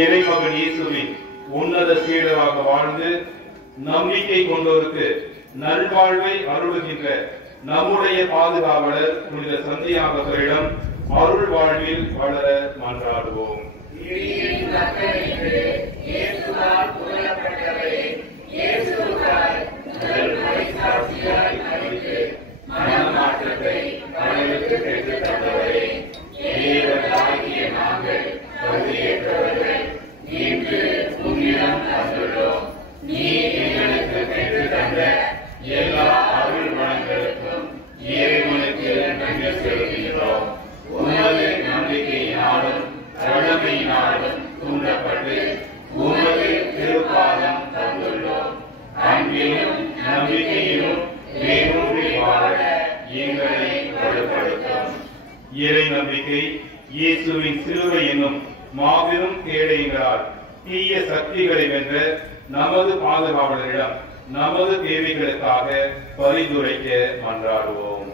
இறைமகன் இயேசுவின் உன்னத சீடராக வாழ்ந்து நம்பிக்கை கொண்டோருக்கு நல்வாழ்வை அருளுகின்ற நம்முடைய பாதுகாவலர் புனித சந்தியாகவரிடம் அருள் வாழ்வில் வளர மன்றாடுவோம். எல்லா அருள் வளங்களுக்கும் இறைவனுக்கு நன்றி செலுத்துகிறோம். உமது நம்பிக்கையினாலும் கடமையினாலும் தூண்டப்பட்டு உமது திருப்பாதம் தந்துள்ளோம். அன்பிலும் நம்பிக்கையிலும் வேரூன்றி வாழ எங்களை வலுப்படுத்தும். இறை நம்பிக்கை இயேசுவின் சிலுவை என்னும் மாபெரும் கேடயங்களால் தீய சக்திகளை வென்ற நமது பாதுகாவலரிடம் நமது தேவைகளுக்காக பரிந்துரைக்க மன்றாடுவோம்.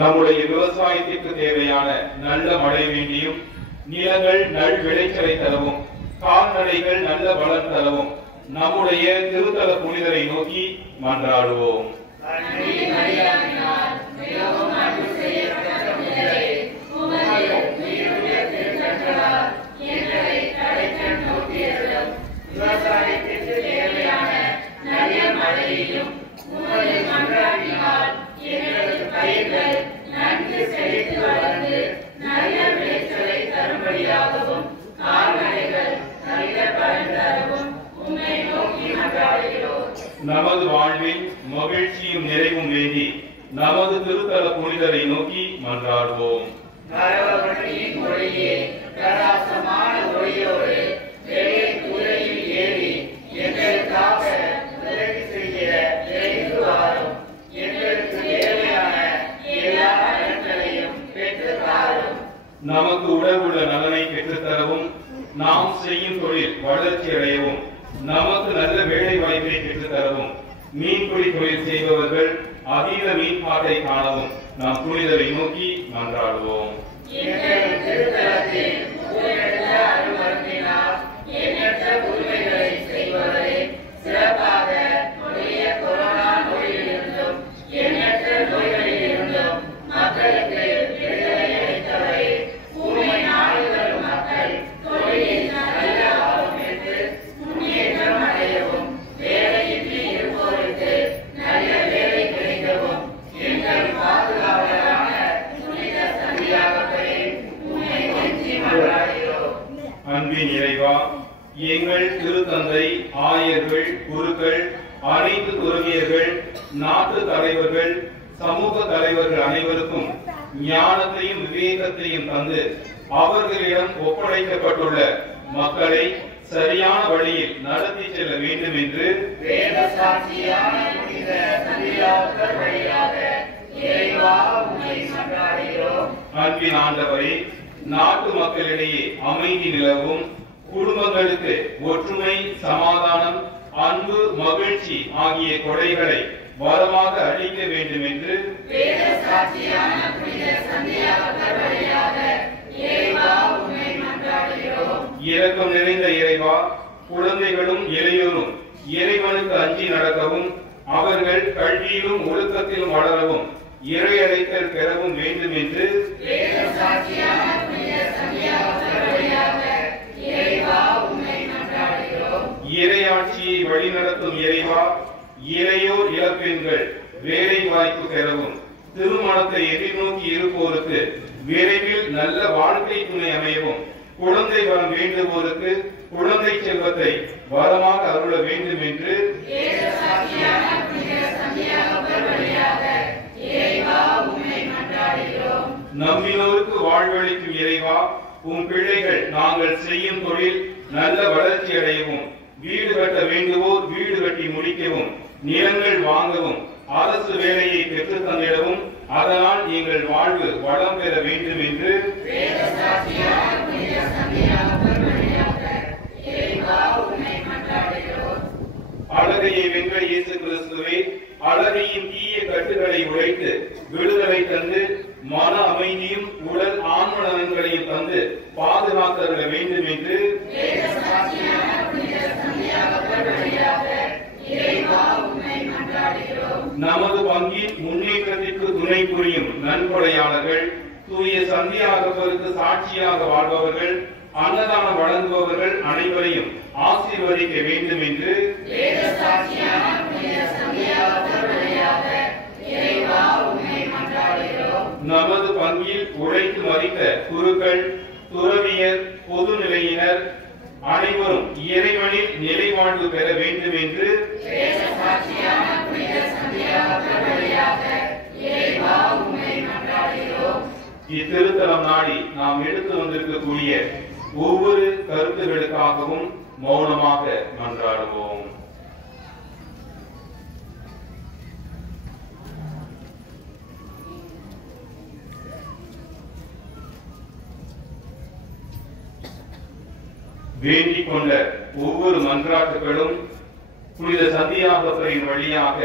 நம்முடைய விவசாயத்திற்கு தேவையான நல்ல மழை வேண்டியும் நிலங்கள் நல் விளைச்சலை தரவும் கால்நடைகள் நல்ல பலன் தரவும் நம்முடைய திருத்தல புனிதரை நோக்கி மன்றாடுவோம். நமது வாழ்வில் மகிழ்ச்சியும் நிறைவும் வேண்டி நமது திருத்தல புனிதரை நோக்கி மன்றாடுவோம். நமக்கு உடல் உள்ள நலனை பெற்றுத்தரவும் நாம் செய்யும் தொழில் வளர்ச்சி அடையவும் நமக்கு நல்ல வேலை வாய்ப்பை பெற்றுத்தரவும் மீன்பிடி தொழில் செய்பவர்கள் அதீத மீன்பாட்டை காணவும் நாம் புனிதரை நோக்கி மன்றாடுவோம். அன்பின் இறைவா, எங்கள் திருத்தந்தை, ஆயர்கள், குருக்கள், அனைத்து துறவியர்கள், நாட்டு தலைவர்கள், சமூக தலைவர்கள் அனைவருக்கும் ஞானத்தையும் விவேகத்தையும் தந்து அவர்களிடம் ஒப்படைக்கப்பட்டுள்ள மக்களை சரியான வழியில் நடத்தி செல்ல வேண்டும் என்று அன்பின் ஆண்டவரே, நாட்டு மக்களிடையே அமைதி நிலவும், குடும்பங்களுக்கு ஒற்றுமை, சமாதானம், அன்பு, மகிழ்ச்சி ஆகிய கொடைகளை வரமாக அளிக்க வேண்டும் என்று இரக்கம் நிறைந்த இறைவா, குழந்தைகளும் இளையோரும் இறைவனுக்கு அஞ்சி நடக்கவும் அவர்கள் கல்வியிலும் ஒழுக்கத்திலும் வளரவும் இறை அழைத்தல் பெறவும் வேண்டும் என்று இறையாட்சியை வழிநடத்தும் இறைவா, இளையோர் இளப்பெண்கள் வேலை வாய்ப்பு பெறவும் திருமணத்தை எதிர்நோக்கி இருப்போருக்கு விரைவில் நல்ல வாழ்க்கை துணை அமையவும் குழந்தை வரம் வேண்டுவோருக்கு குழந்தை செல்வத்தை வரமாக அருள வேண்டும் என்று நம்பினோருக்கு வாழ்வளிக்கும் இறைவா, உம் பிள்ளைகள் நாங்கள் செய்யும் தொழில் நல்ல வளர்ச்சி அடையவும், வீடு கட்ட வேண்டுவோர் வீடு கட்டி முடிக்கவும், நிலங்கள் வாங்கவும், அரசு வேலையை பெற்று தந்திடவும், அதனால் எங்கள் வாழ்வு வளம் பெற வேண்டும் என்று அழகையை வென்ற இயேசு கிறிஸ்துவே, அழகையின் தீய கட்டுகளை உடைத்து விடுதலை தந்து மன அமைதியும் உடல் ஆன்ம நலன்களையும் தந்து பாதுகாத்தருள வேண்டும் என்று நமது பங்கின் முன்னேற்றத்திற்கு துணை புரியும் நன்கொடையாளர்கள், தூய சந்தியாகப்பருக்கு சாட்சியாக வாழ்பவர்கள், அன்னதானம் வழங்குபவர்கள் அனைவரையும் ஆசீர்வதிக்க வேண்டும் என்று நமது பங்கில் உழைத்து மறித்த குருக்கள், துறவியர், பொது நிலையினர் அனைவரும் இறைவனில் நிலைவாழ்வு பெற வேண்டும் என்று இத்திருத்தலம் நாடி நாம் எடுத்து வந்திருக்கக்கூடிய ஒவ்வொரு கருத்துகளுக்காகவும் மௌனமாக மன்றாடுவோம். வேண்டிக் கொண்ட ஒவ்வொரு மன்றாட்டுகளும் புனித சந்தியாகப்பரின் வழியாக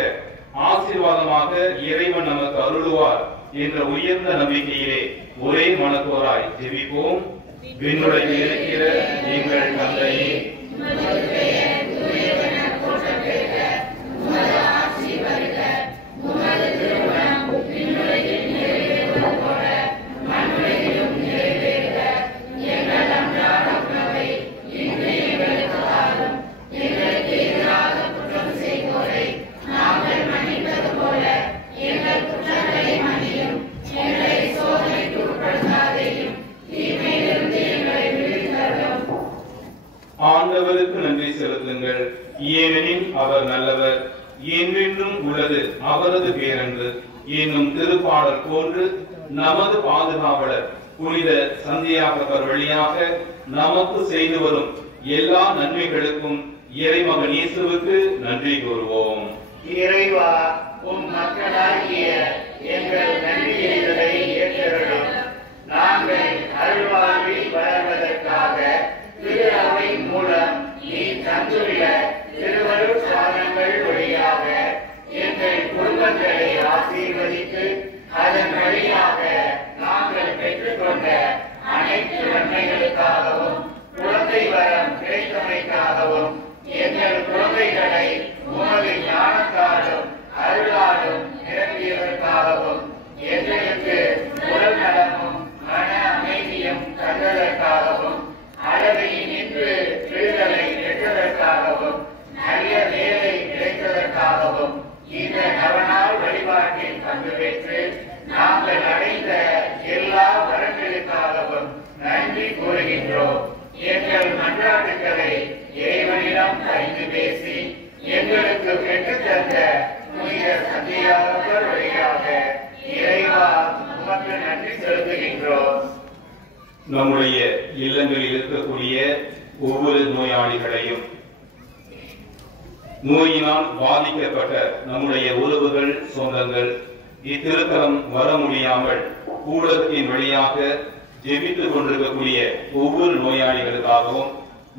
ஆசீர்வாதமாக இறைவன் நமக்கு அருளுவார் என்ற உயர்ந்த நம்பிக்கையிலே ஒரே மனத்தோராய் ஜெபிப்போம். விண்ணுலகில் இருக்கிற எங்கள் தந்தையே, ஆண்டவருக்கு நன்றி செலுத்துங்கள். ஏனெனில் அவர் நல்லவர், என்றென்றும் உள்ளது அவரது பேரன்பு என்னும் திருப்பாடல் போன்று நமது பாதுகாவலர் புனித சந்தியாகப்பர் வழியாக நமக்கு செய்து வரும் எல்லா நன்மைகளுக்கும் இறைமகன் இயேசுவுக்கு நன்றி கூறுவோம். இறைவா, உம் மக்களாகிய எங்கள் நன்றிகளை ஏற்றருளும். நாங்கள் அருள்வாழ்வில் வளர்வதற்காக திரு அவை மூலம் நீ தந்துள்ள திருவருட் சாதனங்கள் வழியாக எங்கள் குடும்பங்களை ஆசீர்வதித்து அதன் வழியாக நாங்கள் பெற்றுக்கொண்ட அனைத்து நன்மைகளுக்காகவும் குழந்தை வரம் கிடைத்தமைக்காகவும் எங்கள் குழந்தைகளை உமது ஞானத்தாலும் அருளாலும் நிரப்பியதற்காகவும் எங்களுக்கு உடல் நலமும் மன அமைதியும் தந்ததற்காகவும் அளவையில் நின்று விடுதலை பெற்றதற்காகவும் நல்ல வேலை கிடைத்ததற்காகவும் இந்த நவநாள் வழிபாட்டில் பங்கு பெற்று நாங்கள் அடைந்த எல்லா வரங்களுக்காகவும் நன்றி கூறுகின்றோம். எங்கள் மன்றாட்டுக்களை இறைவனிடம் பரிந்து பேசி எங்களுக்கு பெற்றுத்தந்த புனித சந்தியாகப்பர் வழியாக இறைவா உமக்கு நன்றி செலுத்துகின்றோம். நம்முடைய இல்லங்களில் இருக்கக்கூடிய ஒவ்வொரு நோயாளிகளையும், நோயினால் பாதிக்கப்பட்ட நம்முடைய உறவுகள், சொந்தங்கள் இத்திருத்தலம் வர முடியாமல் ஊடகத்தின் வழியாக ஜெபித்துக் கொண்டிருக்கக்கூடிய ஒவ்வொரு நோயாளிகளுக்காகவும்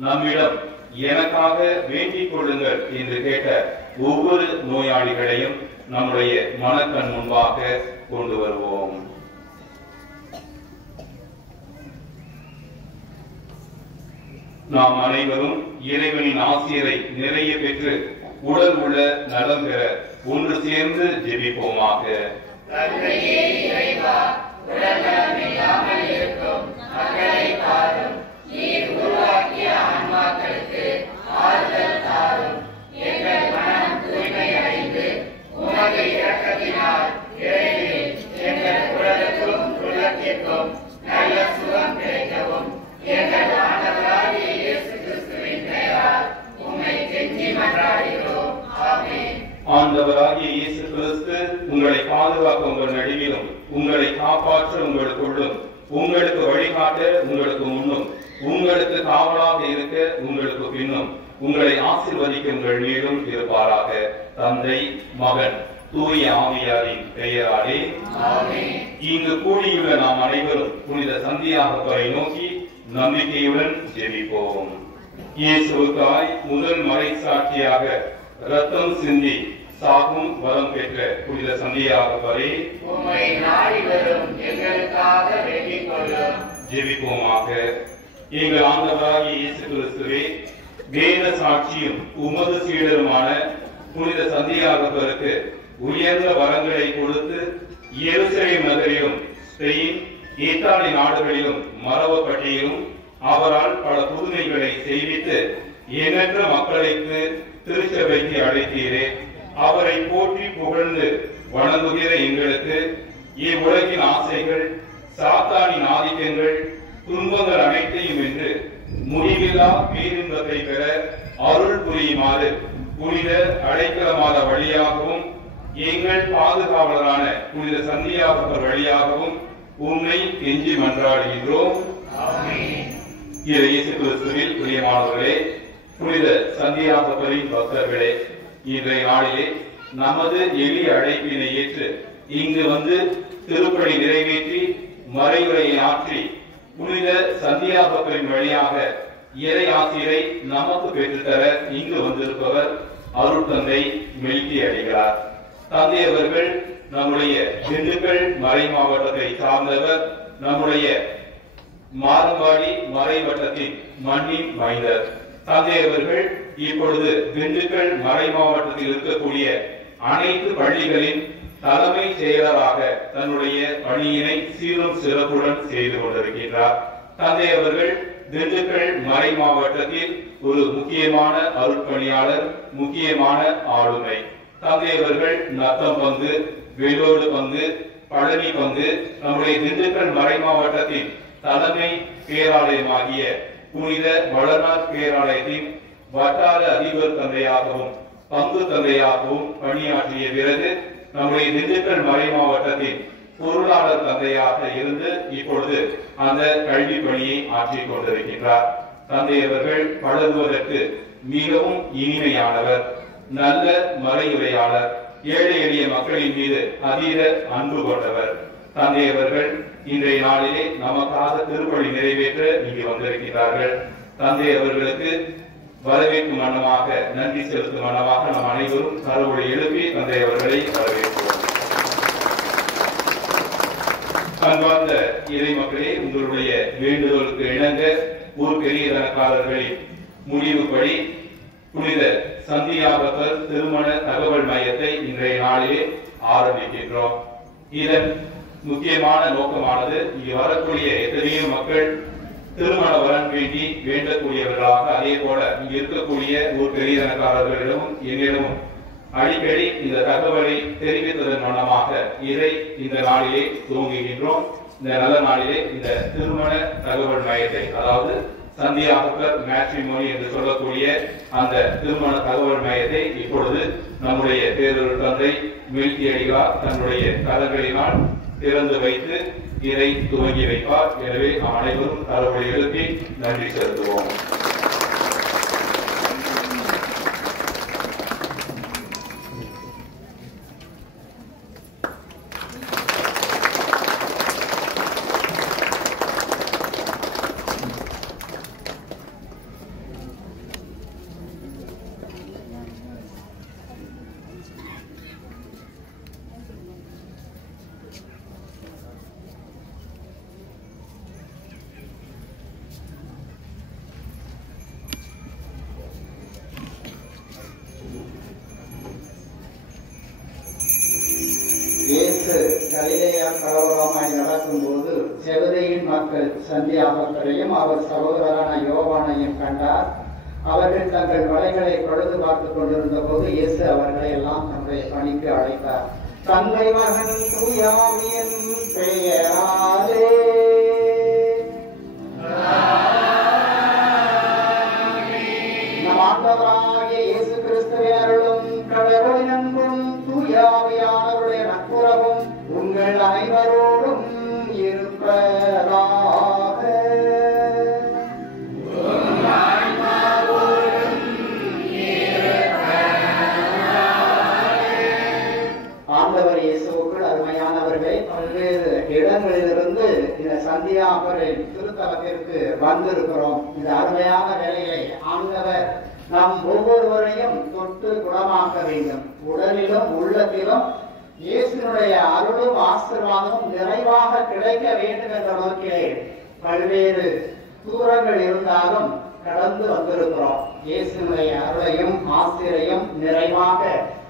நம்மிடம் எனக்காக வேண்டிக் கொள்ளுங்கள் என்று கேட்ட ஒவ்வொரு நோயாளிகளையும் நம்முடைய மனக்கண் முன்பாக கொண்டு வருவோம். நாம் அனைவரும் இறைவனின் ஆசிரை நிறைய பெற்று உடல் உள்ள நலம் பெற ஒன்று சேர்ந்து ஜெபிப்போமாக. தந்தையே இறைவா, உடல் நலமில்லாமல் இருக்கும் மக்களை பாரும். நீர் உருவாக்கிய ஆன்மாக்களுக்கு ஆறுதல் தாரும். எங்கள் மனம் தூய்மை அடைந்து உமது இரக்கத்தினால் விரைவில் எங்கள் உடலுக்கும் உள்ளத்திற்கும் நல்ல சுகம் கிடைக்கவும் எங்கள் ஆண்டவராகிய இயேசு கிறிஸ்துவின் பெயரால் உம்மை கெஞ்சி மன்றாடுகிறோம். ஆமென். ஆண்டவராகிய இயேசு கிறிஸ்து உங்களை பாதுகாக்க உங்கள் நடுவிலும் உங்களை காப்பாற்ற உங்களுக்குள்ளும், உங்களுக்கு வழிகாட்ட உங்களுக்கு முன்னும், உங்களுக்கு காவலாக இருக்க உங்களுக்கு பின்னும், உங்களை ஆசீர்வதிக்க உங்கள் மீதும் இருப்பாராக. தந்தை, மகன், தூய ஆவியாரின் பெயராலே ஆமென். இங்கு கூடியுள்ள நாம் அனைவரும் புனித சந்தியாகப்பரை நோக்கி நம்பிக்கையுடன் ஜெபிப்போம். இயேசுவுக்காய் முதல் மறைசாட்சியாக ரத்தம் சிந்தி சாகும் வரம் பெற்ற புனித சந்தியாகப்பரே, உம்மை நாடி வரும் எங்களுக்காக வேண்டிக் கொள்ளும். ஜெபிப்போமாக. எங்கள் ஆண்டவராகிய இயேசு கிறிஸ்துவே, வேத சாட்சியும் உமது சீடருமான புனித சந்தியாகப்பருக்கு உயர்ந்த வரங்களை கொடுத்து எருசலேம் நகரிலும் ஸ்பெயின், இத்தாலி நாடுகளிலும் மரபப்பட்டியிலும் அவரால் பல புதுமைகளை செய்வித்து எண்ணற்ற மக்களுக்கு திருச்சபைக்கு அழைத்தீரே. அவரை போற்றி புகழ்ந்து வணங்குகிற எங்களுக்கு இவ்வுலகின் ஆசைகள், சாத்தானின் ஆதிக்கங்கள், துன்பங்கள் அனைத்தையும் வென்று முடிவில்லா பேரின்பத்தை பெற அருள் புரியுமாறு புனித அடைக்கலமாத வழியாகவும் எங்கள் பாதுகாவலரான புனித சந்தியாகப்பர் வழியாகவும் உம்மை கெஞ்சி மன்றாடுகின்றோம். இயேசு கிறிஸ்துவில் பிரியமானவர்களே, புனித சந்தியாகப்பரின் பக்தர்களே, இன்றைய நாளிலே நமது எளிய அழைப்பினை ஏற்று இங்கு வந்து திருப்பணி நிறைவேற்றி மறைவுரையை ஆற்றி புனித சந்தியாகப்பரின் வழியாக இறை ஆசிரை நமக்கு பெற்றுத்தர இங்கு வந்திருப்பவர் அருட்தந்தை மெல்கி அடிகளார். தந்தை அவர்கள் நம்முடைய திண்டுக்கல் மறை மாவட்டத்தை சார்ந்தவர், நம்முடைய மாரம்பாடி மறைவட்டத்தின் மண்ணின் மைந்தர். தந்தை அவர்கள் இப்பொழுது திண்டுக்கல் மறை மாவட்டத்தில் இருக்கக்கூடிய அனைத்து பள்ளிகளின் தலைமை செயலராக தன்னுடைய பணியினை சீரும் சிறப்புடன் செய்து கொண்டிருக்கின்றார். தந்தை அவர்கள் திண்டுக்கல் மறை மாவட்டத்தில் ஒரு முக்கியமான அருட்பணியாளர், முக்கியமான ஆளுமை. தந்தை அவர்கள் நத்தம் பங்கு, வேலோடு பங்கு, பழனி பங்கு, நம்முடைய திண்டுக்கல் மறை மாவட்டத்தின் தலைமை பேராலயமாகிய புனித வளர்நாள் பேராலயத்தின் வட்டார அதிபர் தந்தையாகவும் பங்கு தந்தையாகவும் பணியாற்றிய பிறகு நம்முடைய திண்டுக்கல் மறை மாவட்டத்தின் பொருளாளர் தந்தையாக இருந்து இப்பொழுது அந்த கல்வி பணியை ஆற்றிக் கொண்டிருக்கின்றார். தந்தை அவர்கள் பழகுவதற்கு மிகவும் இனிமையானவர், நல்ல மறையுரையாளர், ஏழை எளிய மக்களின் மீது அதீத அன்பு கொண்டவர். தந்தை அவர்கள் இன்றைய நாளிலே நமக்காக திருப்பணி நிறைவேற்ற இங்கு வந்திருக்கிறார்கள். தந்தை அவர்களுக்கு வரவேற்கும் வண்ணமாக, நன்றி செலுத்தும் வண்ணமாக நம் அனைவரும் கரவொலி எழுப்பி தந்தை அவர்களை வரவேற்போம். அன்பார்ந்த இறை மக்களே, உங்களுடைய வேண்டுதலுக்கு இணங்க ஊர் பெரிய தனக்காரர்களின் முடிவுப்படி புனித சந்தியாகப்பர் திருமண தகவல் மையத்தை இன்றைய நாளிலே ஆரம்பிக்கின்றோம். இதன் முக்கியமான நோக்கமானது, இங்கு வரக்கூடிய எத்தனையோ மக்கள் திருமண வரன் வேண்டி வேண்டக்கூடியவர்களாக, அதே போல இங்கு இருக்கக்கூடிய ஊர் பெரிய தனக்காரர்களிடமும் என்னிடமும் அடிக்கடி இந்த தகவலை தெரிவித்ததன் மூலமாக இதை இந்த நாளிலே துவங்குகின்றோம். இந்த நல்ல நாளிலே இந்த திருமண தகவல் மையத்தை, அதாவது சந்தியாகப்பர் மேட்ரிமோனி என்று சொல்லக்கூடிய அந்த திருமண தகவல் மையத்தை இப்பொழுது நம்முடைய பேரொரு தந்தை மெல்கி அடிகளார் தன்னுடைய கரங்களினால் திறந்து வைத்து இதை துவங்கி வைப்பார். எனவே நாம் அனைவரும் கரவொலி எழுப்பி நன்றி செலுத்துவோம். இயேசு கலிலேயா கலவரமாய் நடக்கும்போது செவதையின் மக்கள் சந்தியாகப்பரையும் அவர் சகோதரரான யோவானையும் கண்டார். அவர்கள் தங்கள் வலைகளை பழுது பார்த்துக் கொண்டிருந்த போது இயேசு அவர்களை எல்லாம் தன்னுடைய பணிக்கு அழைத்தார். தந்தை மகன் தூயாவியின் பெயராலே நம் ஆண்டவராகிய இயேசு கிறிஸ்துவின் அருளும் கடவுளின் அன்பும் தூயாவியானவருடைய நட்புறவும் உங்கள் அனைவரோடும் வந்திருக்கிறோம். இந்த அருமையான வேலையை ஆண்டவர் நம் ஒவ்வொருவரையும் தொட்டு குணமாக்க வேண்டும். உடலிலும் உள்ளத்திலும் இயேசுனுடைய அருளும் ஆசீர்வாதமும் நிறைவாக கிடைக்க வேண்டும் என்ற நோக்கிலே பல்வேறு தூரங்கள் இருந்தாலும் கடந்து வந்திருக்கிறோம். இயேசுனுடைய அருளையும் ஆசிரியையும் நிறைவாக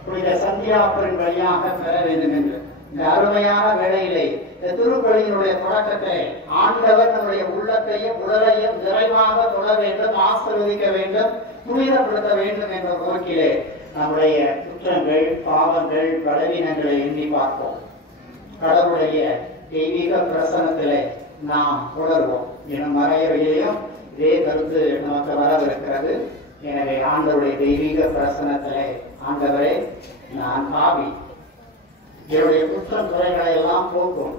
புனித சந்தியாப்பரின் வழியாக பெற வேண்டும் என்று இந்த அருமையான வேளையிலே இந்த திருப்பலியினுடைய தொடக்கத்தை ஆண்டவர் நம்முடைய உள்ளத்தையும் உடலையும் நிறைவாக தொட வேண்டும், ஆசீர்வதிக்க வேண்டும், புனிதப்படுத்த வேண்டும் என்ற நோக்கிலே நம்முடைய குற்றங்கள், பாவங்கள், பலவீனங்களை எண்ணி பார்ப்போம். கடவுளுடைய தெய்வீக பிரசனத்திலே நாம் உணர்வோம். எனும் மறையறையிலையும் இதே கருத்து நமக்கு வரவிருக்கிறது. எனவே ஆண்டவருடைய தெய்வீக பிரசனத்திலே, ஆண்டவரே நான் பாவி, என்னுடைய குற்றம் குறைகளை எல்லாம் போக்கும்,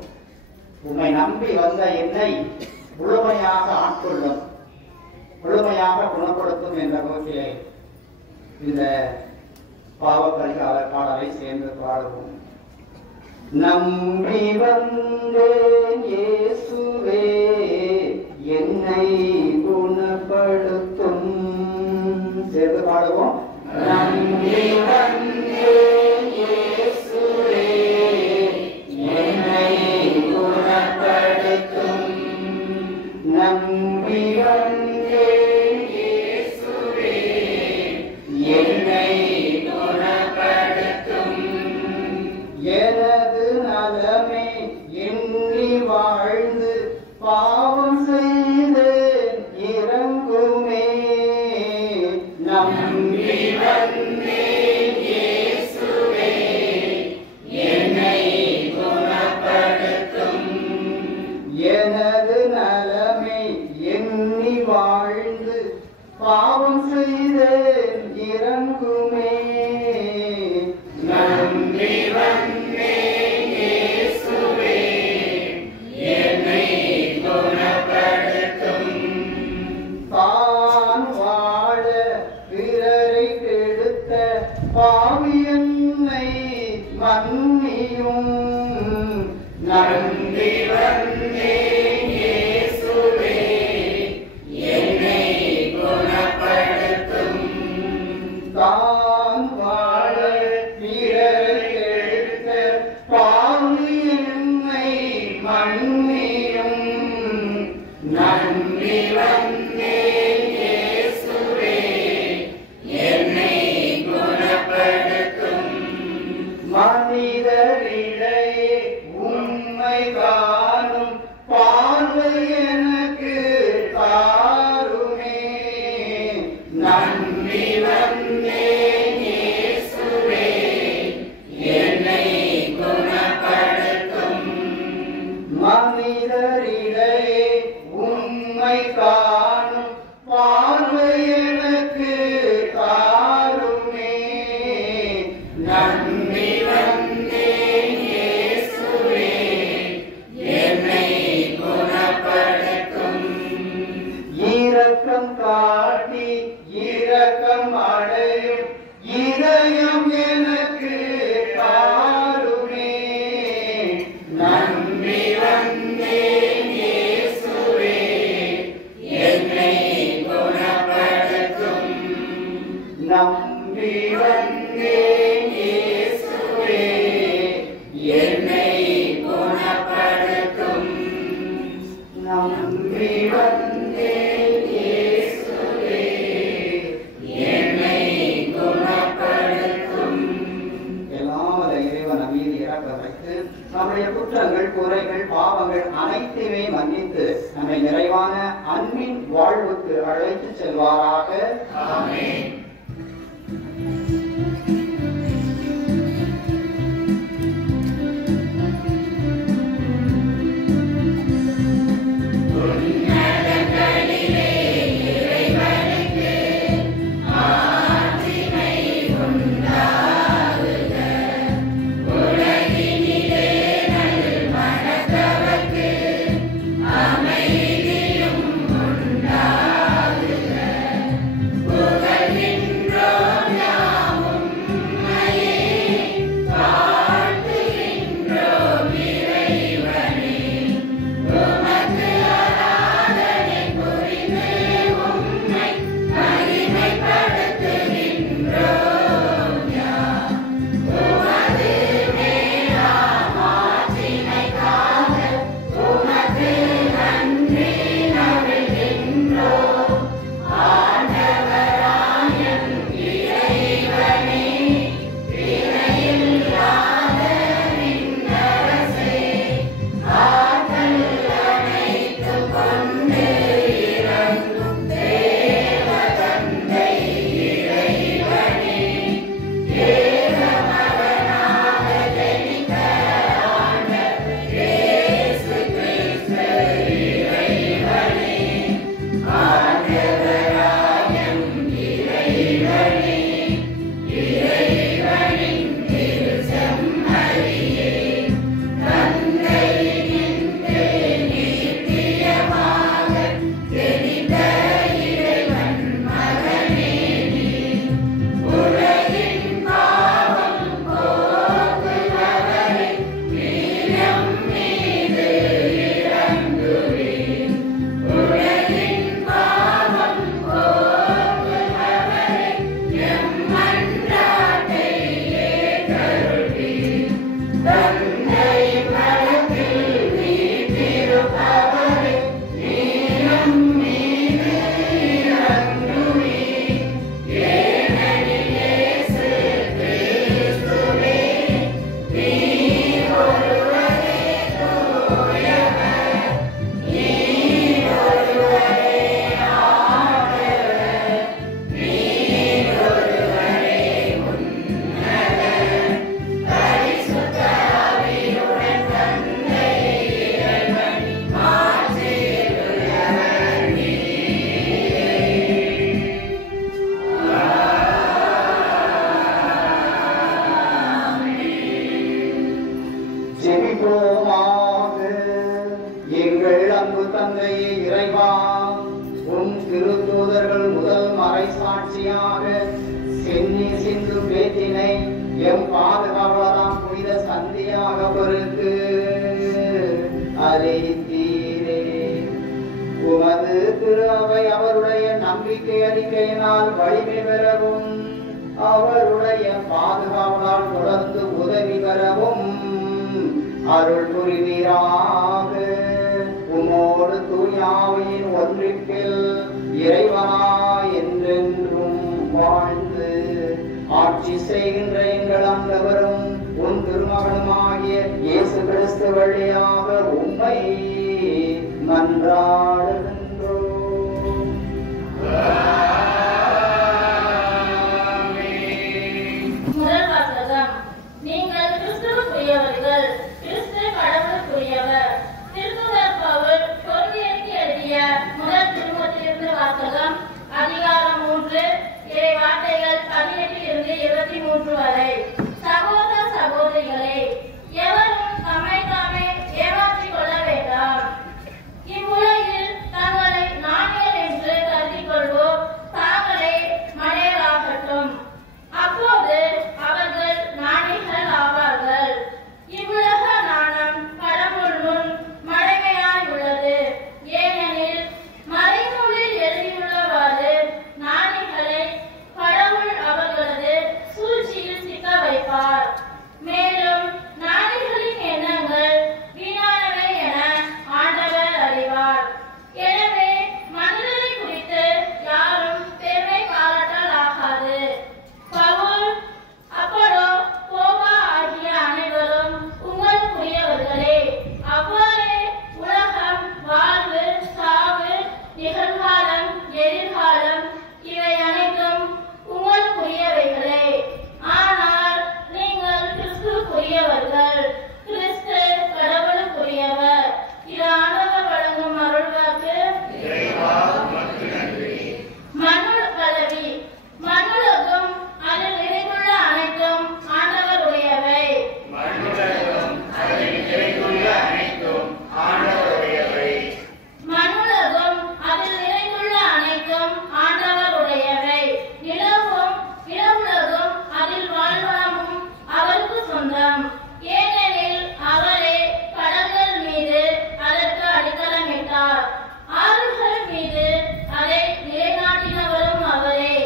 உம்மை நம்பி வந்த என்னை முழுமையாக ஆட்கொள்ளும், முழுமையாக குணப்படுத்தும் என்ற நோக்கிலே இந்த பாவ பரிகார பாடலை சேர்ந்து பாடுவோம். நம்பி வந்தேன் இயேசுவே என்னை குணப்படுத்தும். சேர்ந்து பாடுவோம். நம்பி வந்தேன் இயேசுவே என்னை குணப்படுத்தும். நம்பி வந்தேன் இயேசுவே என்னை குணப்படுத்தும். எனது நலமே எண்ணி வாழ்ந்து பாவம் செய்தேன் இறங்குமே. நம்பி வந்தேன் இயேசுவே என்னை குணப்படுத்தும். எனது நலமே எண்ணி வாழ்ந்து பாவம் செய்தேன் இறங்குமே. நம்பி வந்தேன் இயேசுவே என்னை குணப்படுத்தும். தான் வாழ பிறரை கெடுத்த பாவி என்னை மன்னியும். நம்பி வந்தேன் இயேசுவே என்னை குணப்படுத்தும். தான் வாழ பிறரை கெடுத்த பாவி என்னை மன்னியும். நம்பி வந்தேன் இயேசுவே என்னை குணப்படுத்தும். மனிதரிடையே உண்மை காணும் பார்வை எனக்கு தாருமே. நம்பி வந்தேன் இயேசுவே என்னை குணப்படுத்தும். மனிதரிடையே உண்மை காணும் பார்வை எனக்கு தாருமே. நம்பி வந்தேன் இயேசுவே என்னை குணப்படுத்தும். இரக்கம் காட்டி இரக்கம் அடையும் இதயம் எனக்கு தாருமே. நம்பி வந்தேன் இயேசுவே என்னை குணப்படுத்தும். நம்பி வந்தேன் இயேசுவே என்னை குணப்படுத்தும். நம்பி வந்தேன் இயேசுவே என்னை குணப்படுத்தும். எல்லாம் இறைவன் மீது இறக்கம் வைத்து நம்முடைய குற்றங்கள், குறைகள், பாவங்கள் அனைத்தையுமே மன்னித்து நம்மை நிறைவான அன்பின் வாழ்வுக்கு அழைத்து செல்வாராக. ஆமென். அமைதியும் உண்டாகுக. புகழின் சாட்சியாக சென்னி சிந்து பேத்தினை எம் பாதுகாவலாம் புனித சந்தியாகவருக்கு அழைத்தீரே. உமது திரு அவை அவருடைய நம்பிக்கை அறிக்கையினால் வலிமை பெறவும் அவருடைய பாதுகாவலால் தொடர்ந்து உதவி பெறவும் அருள் புரிவீராக. உமோடு தூயாவின் ஒன்றிப்பில் இறைவனாய் என்றென்றும் வாழ்ந்து ஆட்சி செய்கின்ற எங்கள் ஆண்டவரும் உன் திருமகனுமாகிய இயேசு கிறிஸ்து வழியாக உம்மை மன்றாடுகின்றோம். முதல் வாசகம். நீங்கள் கிறிஸ்துவுக்குரியவர்கள், கிறிஸ்து கடவுளுக்குரியவர். திருத்தூதர் பவுல் கொரிந்தியருக்கு எழுதிய முதல் திருமுகத்திலிருந்து வாசகம். அதிகாரம் 3 இறை வார்த்தைகள் 18 இருந்து 23 வரை. சகோதர சகோதரிகளே, எவரும் தம்மை தாமே ஏமாற்றிக் கொள்ள வேண்டாம். இவ்வுலகில் தங்களை நாணயர் என்று கருதிக் கொள்வோர் தாங்களே மடையராகட்டும். அப்போது அவர்கள் நாணிகள் ஆவார்கள். இவ்வுலக நாணம் கடவுள் முன் மடைமையாய் உள்ளது. ஏனெனில் மறைநூலில் எழுதியுள்ளவாறு நாணிகளை கடவுள் அவர்களது சூழ்ச்சியில் சிக்க வைப்பார். மேலும் நாணிகளின் எண்ணங்கள் வீணானவை என ஆண்டவர் அறிவார். எனவே மனிதரை குறித்து யாரும் பெருமை பாராட்டல் ஆகாது. பவுல், அப்போலோ, போவா ஆகிய அனைவரும் உங்களுக்குரியவர்களே. அவ்வாறே உலகம், வாழ்வு, சாவு, நிகழ்காலம், எதிர்காலம் இவை அனைத்தும் உங்களுக்குரியவைகளே. ஆனால் நீங்கள் கிறிஸ்துவுக்குரியவர்கள், கிறிஸ்து கடவுளுக்குரியவர். இது ஆண்டவர் வழங்கும் அருள்வாக்கு. மண்ணுலகி மண்ணுலகும் அதில் நிறைந்துள்ள அனைத்தும் ஆண்டவருடையவை. மண்ணுலகம் அதில் நிறைந்துள்ள அனைத்தும் ஆண்டவருடையவை. மண்ணுலகும் அதில் நிறைந்துள்ள அனைத்தும் ஆண்டவருடையவை. நிலவும் நிலவுலகும் அதில் வாழ்வளமும் அவருக்கு சொந்தம். ஏனெனில் அவரே கடல்கள் மீது அதற்கு அடித்தளமிட்டார். ஆறுகள் மீது அதை நிலைநாட்டினவரும் அவரே.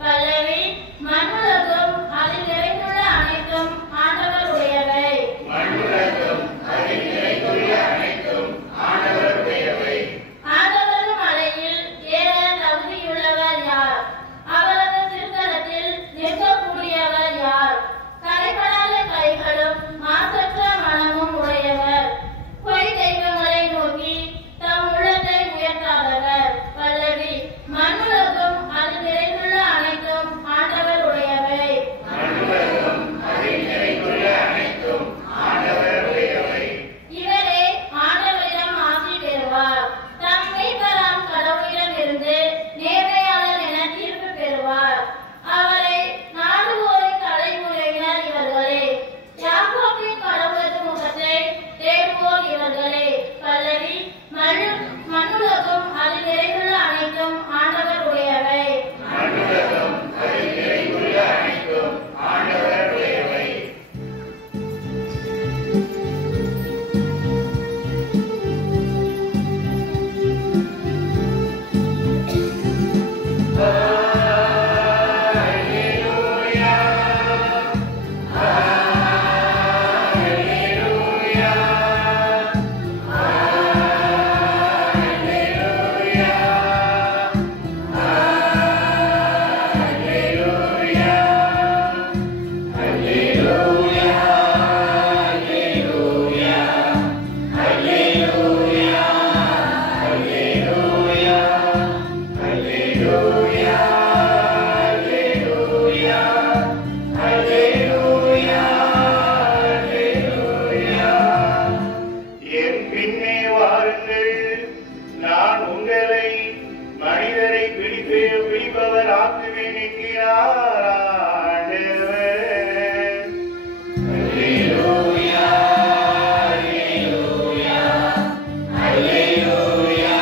பல்லவி. மண்ணுலகும் அதில் நிறைந்துள்ள அனைத்தும் ஆண்டவருடையவை. மண்ணுலகம் அதில் நிறைந்துள்ள அனைத்தும் ஆண்டவருடையவை. ஆண்டவர் மலையில் ஏற தகுதியுள்ளவர் யார்? அவரது திருத்தலத்தில் நிற்கக்கூடியவர் யார்? கரைபடாத கைகளும் மாசற்ற மனமும் உடையவர், பொய் தெய்வங்களை நோக்கி தம் உள்ளத்தை உயர்த்தாதவர். பல்லவி. மண்ணுலகும் அதில் நிறைந்துள்ள அனைத்தும் ஆண்டவருடையவை. மண்ணுலகம் அதில் நிறைந்துள்ள அனைத்தும் ஆண்டவருடையவை. இவரே ஆண்டவரிடம் ஆசி பெறுவார். தம் மீட்பராம் கடவுளிடம் இருந்து நேர்மையாளர் என தீர்ப்பு பெறுவார். அவரை நாடுவோரின் தலைமுறையினர் இவர்களே. யாக்கோபின் கடவுளது முகத்தை தேடுவோர் இவர்களே. பல்லவி. மண்ணுலகும் அதில் நிறைந்துள்ள அனைத்தும் ஆண்டவருடையவை. மண்ணுலகம் அதில் நிறைந்துள்ள அனைத்தும் ஆண்டவருடையவை. என் பின்னே வாருங்கள், நான் உங்களை மனிதரை பிடிப்பவர் ஆக்குவேன் என்கிறார் ஆண்டவர். அல்லேலூயா, அல்லேலூயா, அல்லேலூயா,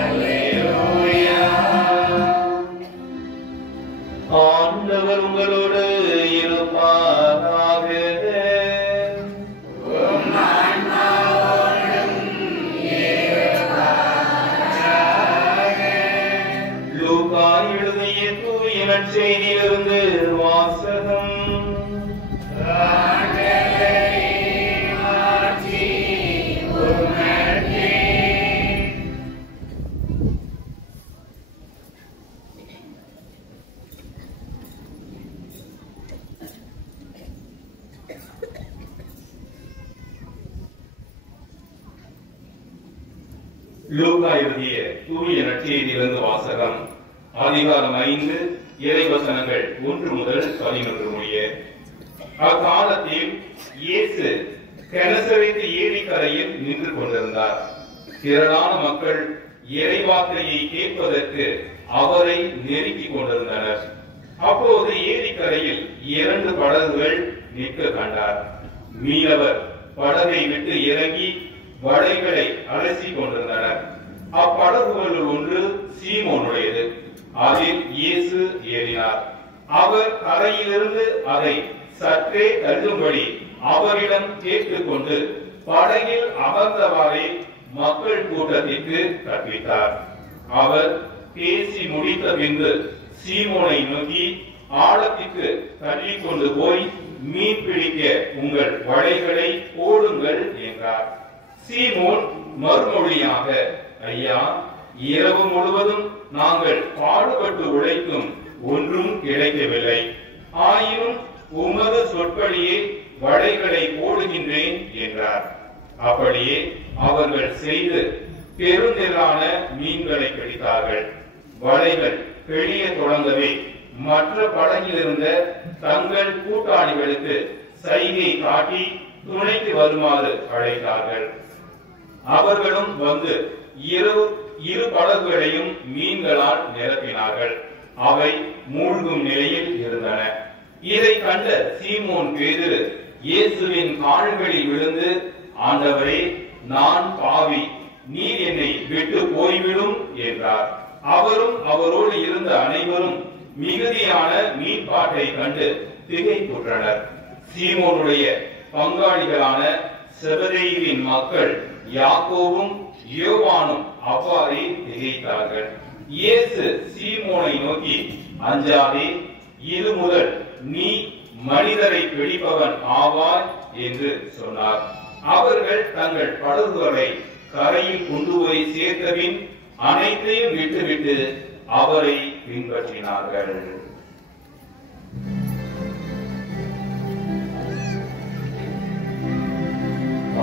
அல்லேலூயா. நற்செய்தியிலிருந்து வாசகம். லூக்கா எழுதிய தூய நற்செய்தியிலிருந்து வாசகம். அதிகாரம் 5 இறைவசனங்கள் 1 முதல் 11 முடிய. அக்காலத்தில் இயேசு கெனசரேத்து ஏரிக்கரையில் நின்று கொண்டிருந்தார். திரளான மக்கள் இறைவார்த்தையை கேட்பதற்கு அவரை நெருக்கிக் கொண்டிருந்தனர். அப்போது ஏரிக்கரையில் 2 படகுகள் நிற்க கண்டார். மீனவர் படகை விட்டு இறங்கி வலைகளை அலசி கொண்டிருந்தனர். அப்படகுகளுள் ஒன்று சீமோனுடையது. அதில் இயேசு ஏறினார். அவர் கரையிலிருந்து அதை சற்றே தள்ளும்படி அவரிடம் கேட்டுக்கொண்டு படகில் அமர்ந்தவாறே மக்கள் கூட்டத்திற்கு கற்பித்தார். அவர் பேசி முடித்த பின்பு சீமோனை நோக்கி, ஆழத்திற்கு தள்ளி கொண்டு போய் மீன் பிடிக்க உங்கள் வலைகளை போடுங்கள் என்றார். சீமோன் மறுமொழியாக, ஐயா, இரவு முழுவதும் நாங்கள் பாடுபட்டு உழைத்தும் ஒன்றும் கிடைக்கவில்லை. ஆயினும் உமது சொற்படியே வலைகளை போடுகின்றேன் என்றார். அப்படியே அவர்கள் செய்து பெருந்திரளான மீன்களை பிடித்தார்கள். வலைகள் பெரிய தொடங்கவே மற்ற படகில் இருந்த தங்கள் கூட்டாளிகளுக்கு சைகை காட்டி துணைக்கு வருமாறு அழைத்தார்கள். அவர்களும் வந்து இரு படகுகளையும் மீன்களால் நிரப்பினார்கள். அவை மூழ்கும் நிலையில் இருந்தன. இதை கண்ட சீமோன் பேதுரு இயேசுவின் கால்களில் விழுந்து, ஆண்டவரே, நான் பாவி, நீர் என்னை விட்டு போய்விடும் என்றார். அவரும் அவரோடு இருந்த அனைவரும் மிகுதியான மீன்பாட்டை கண்டு திகைப்புற்றனர். சீமோனுடைய பங்காளிகளான செபதேயுவின் மக்கள் யாக்கோபும் யோவானும் அவ்வாறே திகைத்தார்கள். இயேசு சீமோனை நோக்கி, அஞ்சாதே, இது முதல் நீ மனிதரை பிடிப்பவன் ஆவாய் என்று சொன்னார். அவர்கள் தங்கள் படகுகளை கரையில் கொண்டு போய் சேர்த்தபின் அனைத்தையும் விட்டுவிட்டு அவரை பின்பற்றினார்கள்.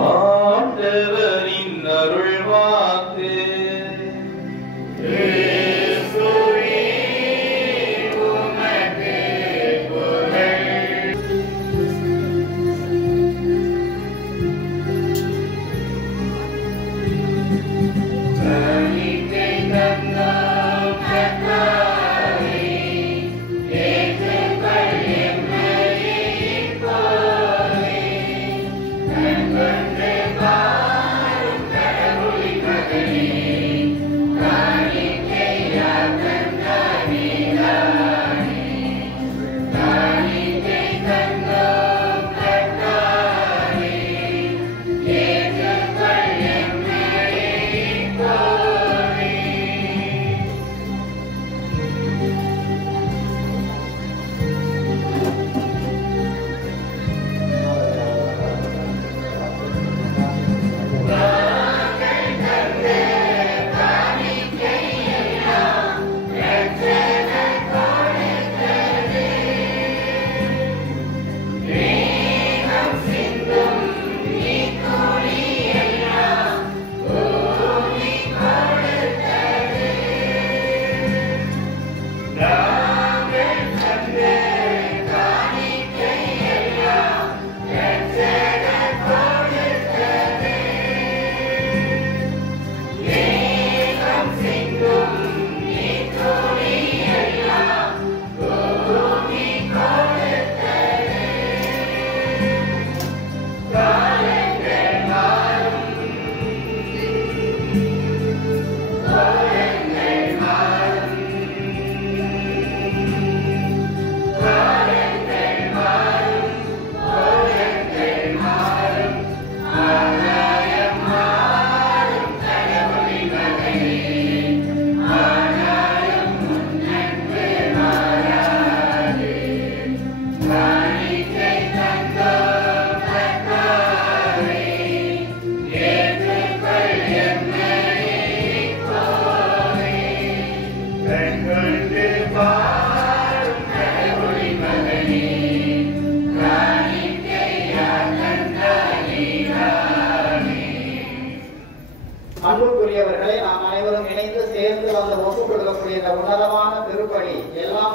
ஆண்டவரின் அருள்வாக்கு.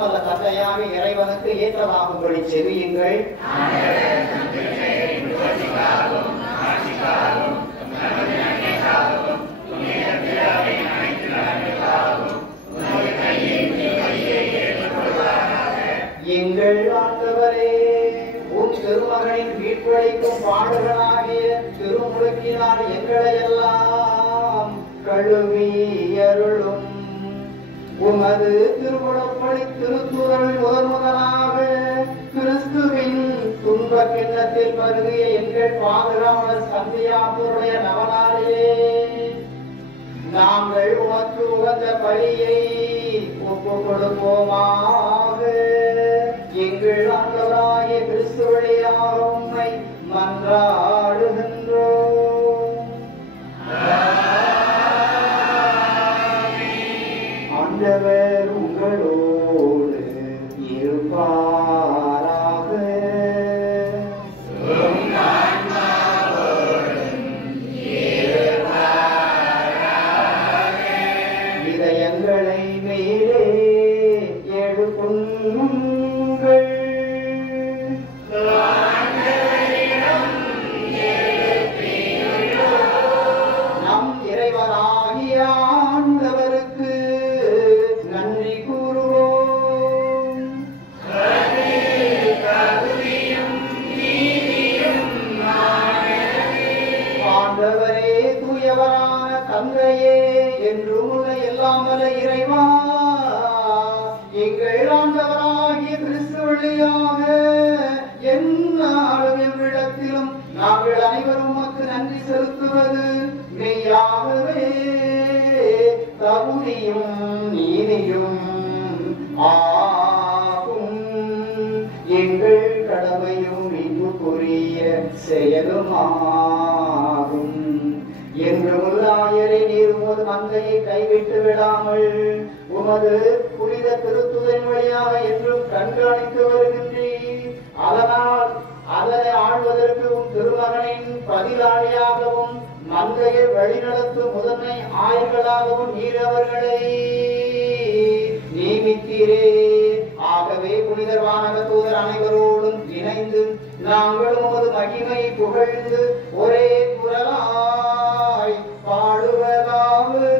வல்ல தந்தையாக இறைவனுக்கு ஏற்றதாகும்படி செவியுங்கள். எங்கள் ஆண்டவரே, உன் திருமகனின் மீட்பளிக்கும் பாடுகளாகிய திருமுழுக்கினால் எங்களை எல்லாம் கழுவி அருளும். உமது திருமுழப்படி திருத்துதல் முதலாக கிறிஸ்துவின் துன்ப கிண்ணத்தில் பருகிய எங்கள் பாதுகாவலர் சந்தியாபுருடைய நவனாலே நாங்கள் உமக்கு உகந்த பலியை ஒப்புக் கொடுப்போமாக. எங்கள் ஆண்டவராகிய கிறிஸ்து வழியாக உம்மை மன்றாடுகின்றோம். ஆண்டவர் உங்களோடு இருப்பாராக. இதயங்களை மேலே எழுப்புங்கள். நம் இறைவனாகிய ஆண்டவருக்கு நன்றி கூறுவோம். ஆண்டவரே, தூயவரான தந்தையே, என்று உள்ள எல்லாம் வல்ல இறைவா, எங்கள் ஆண்டவராகிய கிறிஸ்து வழியாக எந்நாளும் எவ்விடத்திலும் நாங்கள் அனைவரும் உமக்கு நன்றி செலுத்துவது மெய்யாகவே தகுதியும் நீதியும் ஆகும். எங்கள் கடமையும் மீட்புக்குரிய செயலுமாகும். என்று முல்லாயரை நீர் உமது மந்தையை கைவிட்டு விடாமல் உமது புனித திருத்துதன் வழியாக என்றும் கண்காணித்து வருகின்றீர். அதனால் அதனை ஆழ்வதற்கு உம் திருமகனின் பதிலாளியாகவும் மந்தையை வழிநடத்தும் முதன்மை ஆயர்களாகவும் நீர் அவர்களை நியமித்தீரே. ஆகவே புனிதர் வானக தூதர் அனைவரோடும் இணைந்து நாங்கள் உமது மகிமை புகழ்ந்து ஒரே குரலாய் பாடுவதாவது.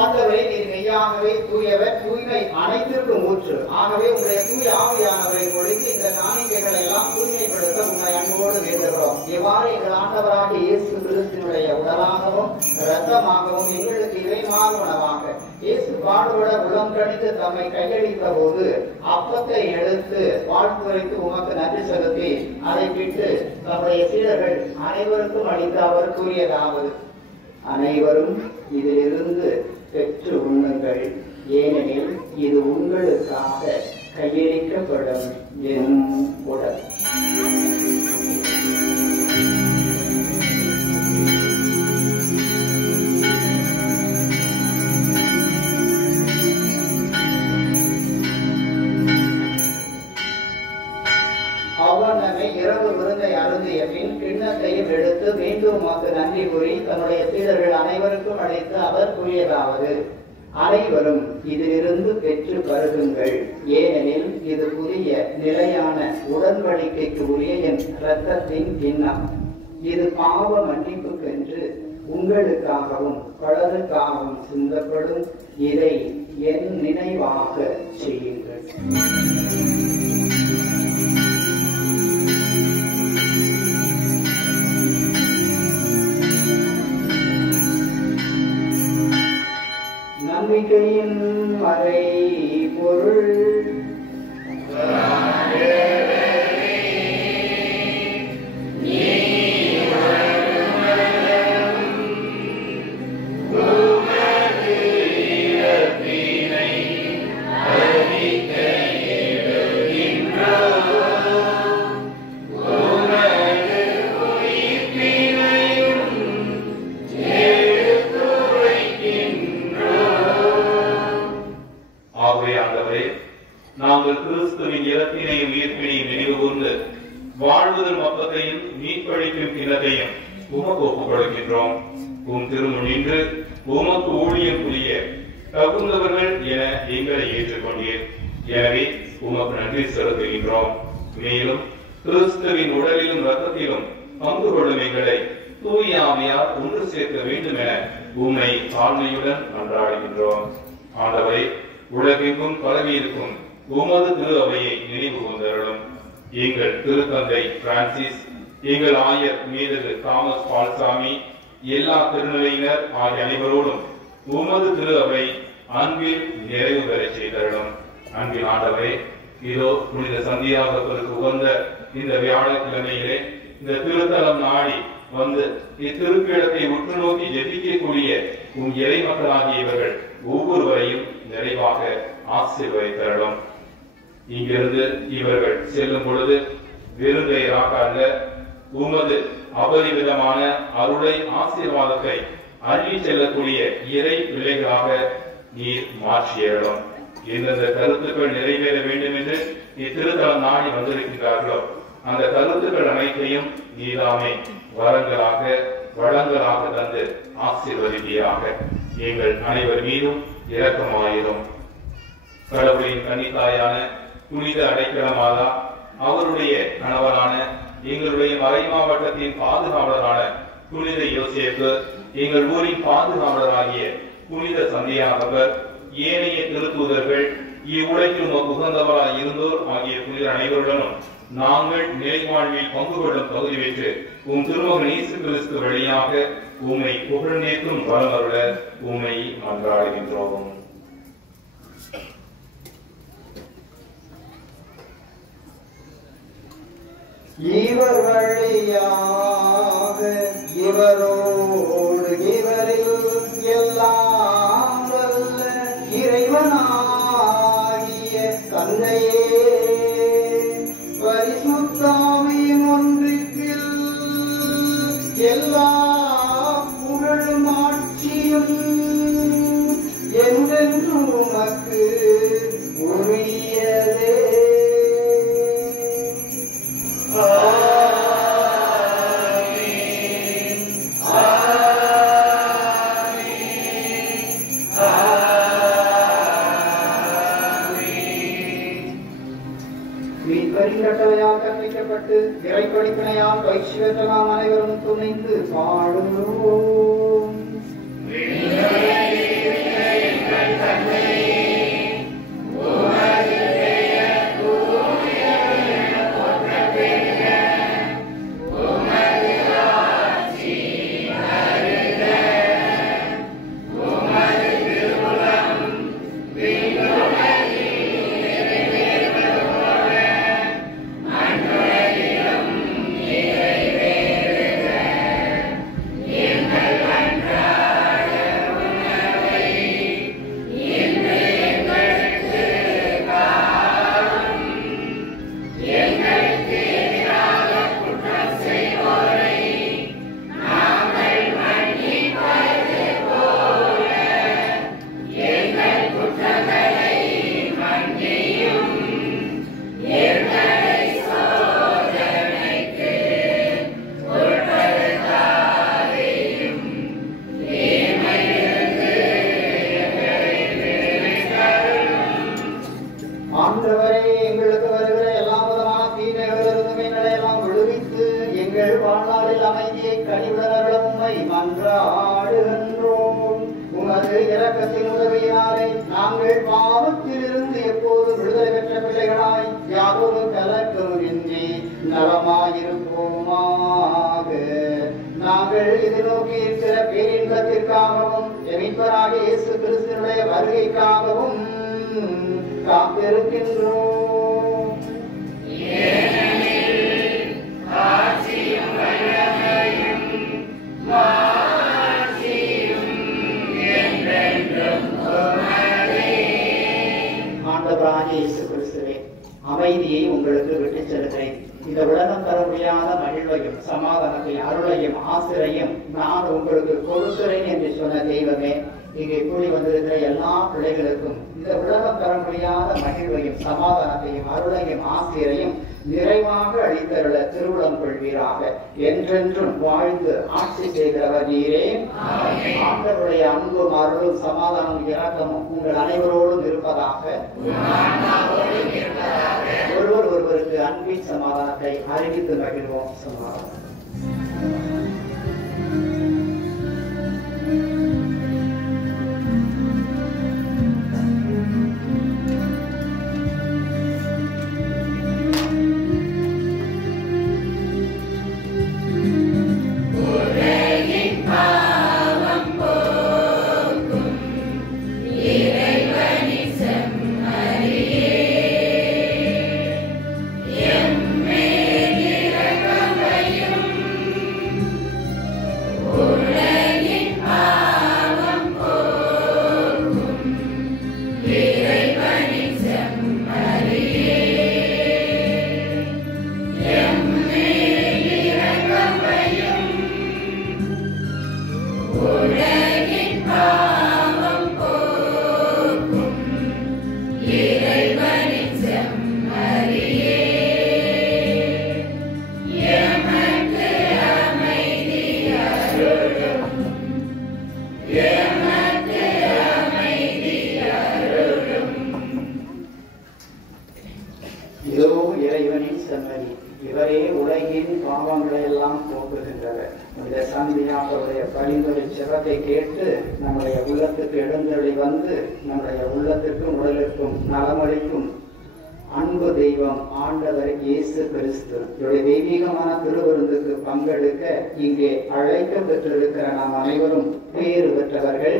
ஆண்டவரே, நீர் மெய்யாகவே தூயவர், தூய்மை அனைத்திற்கும் ஊற்று. ஆகவே உங்களுடைய தூய ஆவியானவரை பொழுது இந்த காணிக்கைகளை எல்லாம் தூய்மைப்படுத்த உங்களை அன்போடு வேண்டுகிறோம். இவ்வாறு எங்கள் ஆண்டவராகிய இயேசு கிறிஸ்துவினுடைய உடலாகவும் இரத்தமாகவும் எங்களுக்கு இறைமான உணவாக இயேசு பாடுபட உளம் கணித்து தம்மை கையளித்த போது அப்பத்தை எடுத்து வாழ்த்துரைத்து உமக்கு நன்றி செலுத்தி அதை விட்டு தம்முடைய சீடர்கள் அனைவருக்கும் அளித்து அவர் கூறியதாவது: அனைவரும் இதிலிருந்து பெற்று உண்ணுங்கள், ஏனெனில் இது உங்களுக்காக கையளிக்கப்படும் என் உடல். அவ்வண்ணமே இரவு விருந்தை அருந்திய பின் கிண்ணத்தையும் எடுத்து மீண்டும் உமக்கு நன்றி கூறி தன்னுடைய சீடர்கள் அனைவருக்கும் அழைத்து அவர் கூறியதாவது: அனைவரும் இதிலிருந்து பெற்று பருகுங்கள், ஏனெனில் இது புதிய நிலையான உடன்படிக்கைக்கு உரிய என் இரத்தத்தின் கிண்ணம். இது பாவ மன்னிப்புக்கென்று உங்களுக்காகவும் பலருக்காகவும் சிந்தப்படும். இதை என் நினைவாக செய்யுங்கள். நம்பிக்கையின் மறை பொருள் நாங்கள் கிறிஸ்துவின் இறப்பினையும் உயிர்ப்பினையும் நினைவு கூர்ந்து வாழ்வதன் மொத்தத்தையும் மீட்பளிக்கும் கிண்ணத்தையும் உமக்கு ஒப்புக் கொடுக்கின்றோம். உம் திருமுன் நின்று உமக்கு ஊழியம் புரிய தகுந்தவர்கள் என எங்களை ஏற்றுக்கொண்டீர். எனவே உமக்கு நன்றி செலுத்துகின்றோம். மேலும் கிறிஸ்துவின் உடலிலும் இரத்தத்திலும் பங்கு கொள்ளும் எங்களை தூய ஆவியார் ஒன்று சேர்க்க வேண்டும் என உம்மை தாழ்மையுடன் மன்றாடுகின்றோம். ஆண்டவரே, உலகெங்கும் பரவியிருக்கும் உமது திரு அவையை நினைவு கூர்ந்தருளும். எங்கள் திருத்தந்தை பிரான்சிஸ், எங்கள் ஆயர் மேதகு தாமஸ் பால்சாமி, எல்லா திருநிலையினர் ஆகிய அனைவரோடும் உமது திரு அவை அன்பில் நிறைவு பெற செய்தருளும். அன்பின் ஆண்டவரே, இதோ புனித சந்தியாகப்பருக்கு உகந்த இந்த வியாழக்கிழமையிலே இந்த திருத்தலம் நாடி வந்து இத்திருப்பீடத்தை உற்று நோக்கி ஜெபிக்கக்கூடிய உம் இறை மக்களாகிய இவர்கள் ஒவ்வொருவரையும் நிறைவாக ஆசீர்வதித்தருளும். இங்கிருந்து இவர்கள் செல்லும் பொழுது விருந்தையராக அல்ல, உமது அபரிவிதமான அருளை ஆசீர்வாதத்தை அள்ளி செல்லக்கூடிய இறை பிள்ளைகளாக நீர் மாற்றியருளும். எந்தெந்த கருத்துக்கள் நிறைவேற வேண்டும் என்று இத்திருத்தலம் நாடி வந்திருக்கின்றார்களோ அந்த கருத்துக்கள் அனைத்தையும் நீதாமே வரங்களாக வளங்களாக தந்து ஆசீர்வதிப்பீராக. எங்கள் அனைவர் மீதும் இரக்கமாயிரும். கடவுளின் கன்னித்தாயான புனித அடைக்கலமாதா, அவருடைய கணவரான எங்களுடைய மறை மாவட்டத்தின் பாதுகாவலரான புனித யோசேப்பு, எங்கள் ஊரின் பாதுகாவலராகிய புனித சந்தியாகவர், ஏனைய திருத்தூதர்கள், இவ்வுலகில் உகந்தவராய் இருந்தோர் ஆகிய புனித அனைவருடனும் நாங்கள் நிலைவாழ்வில் பங்கு கொள்ளும் தகுதி பெற்று உம் திருமகன் இயேசு கிறிஸ்து வழியாக உம்மை புகழ்நேற்றும் வளமருள உம்மை மன்றாடுகின்றோம். இவர் வழியாக இவரோடு இவரில் எல்லாம் வல்ல இறைவனாகிய தந்தையே, பரிசுத்தாவியின் ஒன்றிற்கில் எல்லா புகழும் ஆட்சியும் என்றென்றும் உமக்கு உரியதே. கட்டளையால் கற்பிக்கப்பட்டு இறைப்படிப்பினையால் பயிற்சி பெற்ற நாம் அனைவரும் துணைந்து பாடுவோம். Amen. மீட்பராகிய இயேசு கிறிஸ்துவினுடைய வருகைக்காகவும் காத்திருக்கின்றோம். ஆண்டவராகிய இயேசு கிறிஸ்துவே, அமைதியை உங்களுக்கு விட்டுச் செல்கிறேன். இந்த உலகம் தர முடியாத மகிழ்வையும் சமாதானத்தையும் அருளையும் ஆசிரையும் நான் உங்களுக்கு கொடுக்கிறேன் என்று சொன்ன தெய்வமே, இங்கே கூடி வந்திருக்கிற எல்லா பிள்ளைகளுக்கும் இந்த உலகம் தர முடியாத மகிழ்வையும் சமாதானத்தையும் அருளையும் ஆசிரையும் நிறைவாக அளித்தருள திருவுளம் கொள்வீராக. என்றென்றும் வாழ்ந்து ஆட்சி செய்கிறவர் நீரே. ஆண்டவருடைய அன்பும் அருளும் சமாதானம் இரக்கமும் உங்கள் அனைவரோடும் இருப்பதாக. ஒருவர் ஒருவருக்கு அன்பின் சமாதானத்தை அறிவித்து மகிழ்வோம். சமாதானம். அன்பு தெய்வம் ஆண்டவர் இயேசு கிறிஸ்து தெய்வீகமான திருவிருந்துக்கு பங்கெடுக்க இங்கே அழைக்க பெற்றிருக்கிற நாம் அனைவரும் பேறு பெற்றவர்கள்.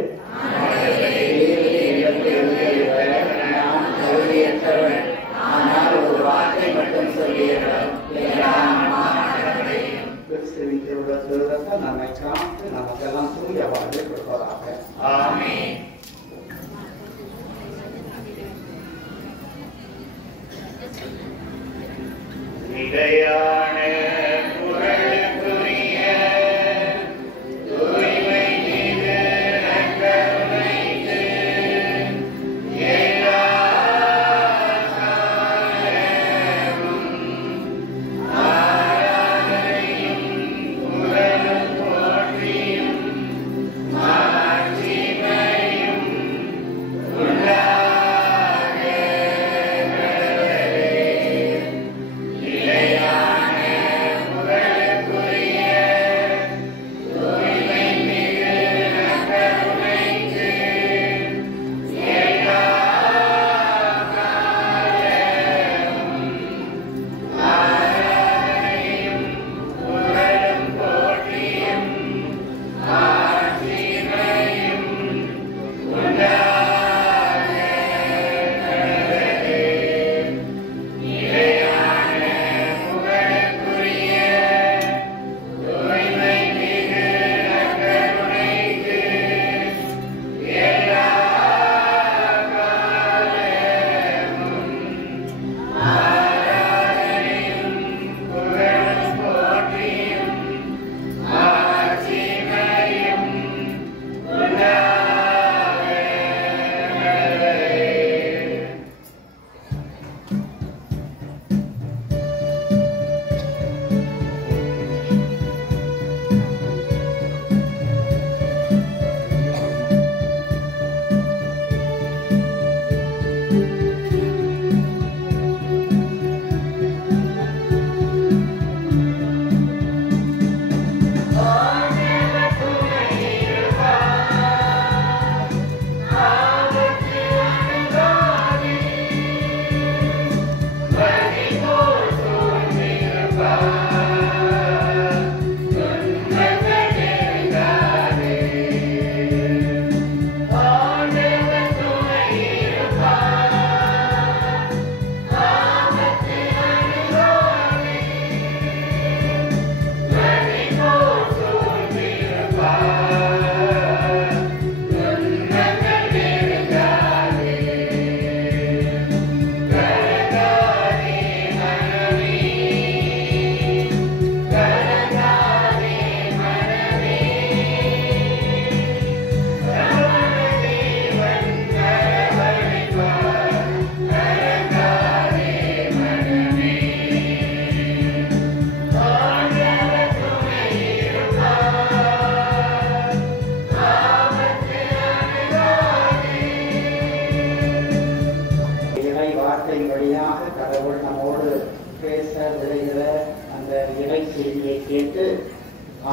நான் கல்வியற்றவன், ஆனால் ஒரு வார்த்தை மட்டும் சொல்லியிருக்கிறேன். கிறிஸ்துவின் திருவிழத்தை நம்மை காத்து நமக்கெல்லாம் தூய வாழ்வை கொடுப்பதாக. ஆமென். நிலையான புகழுக்குரிய தூய்மை மீது நற்கருணைக்கு எல்லா ஆராதனையும் புகழும் போற்றியும் மாட்சிமையும்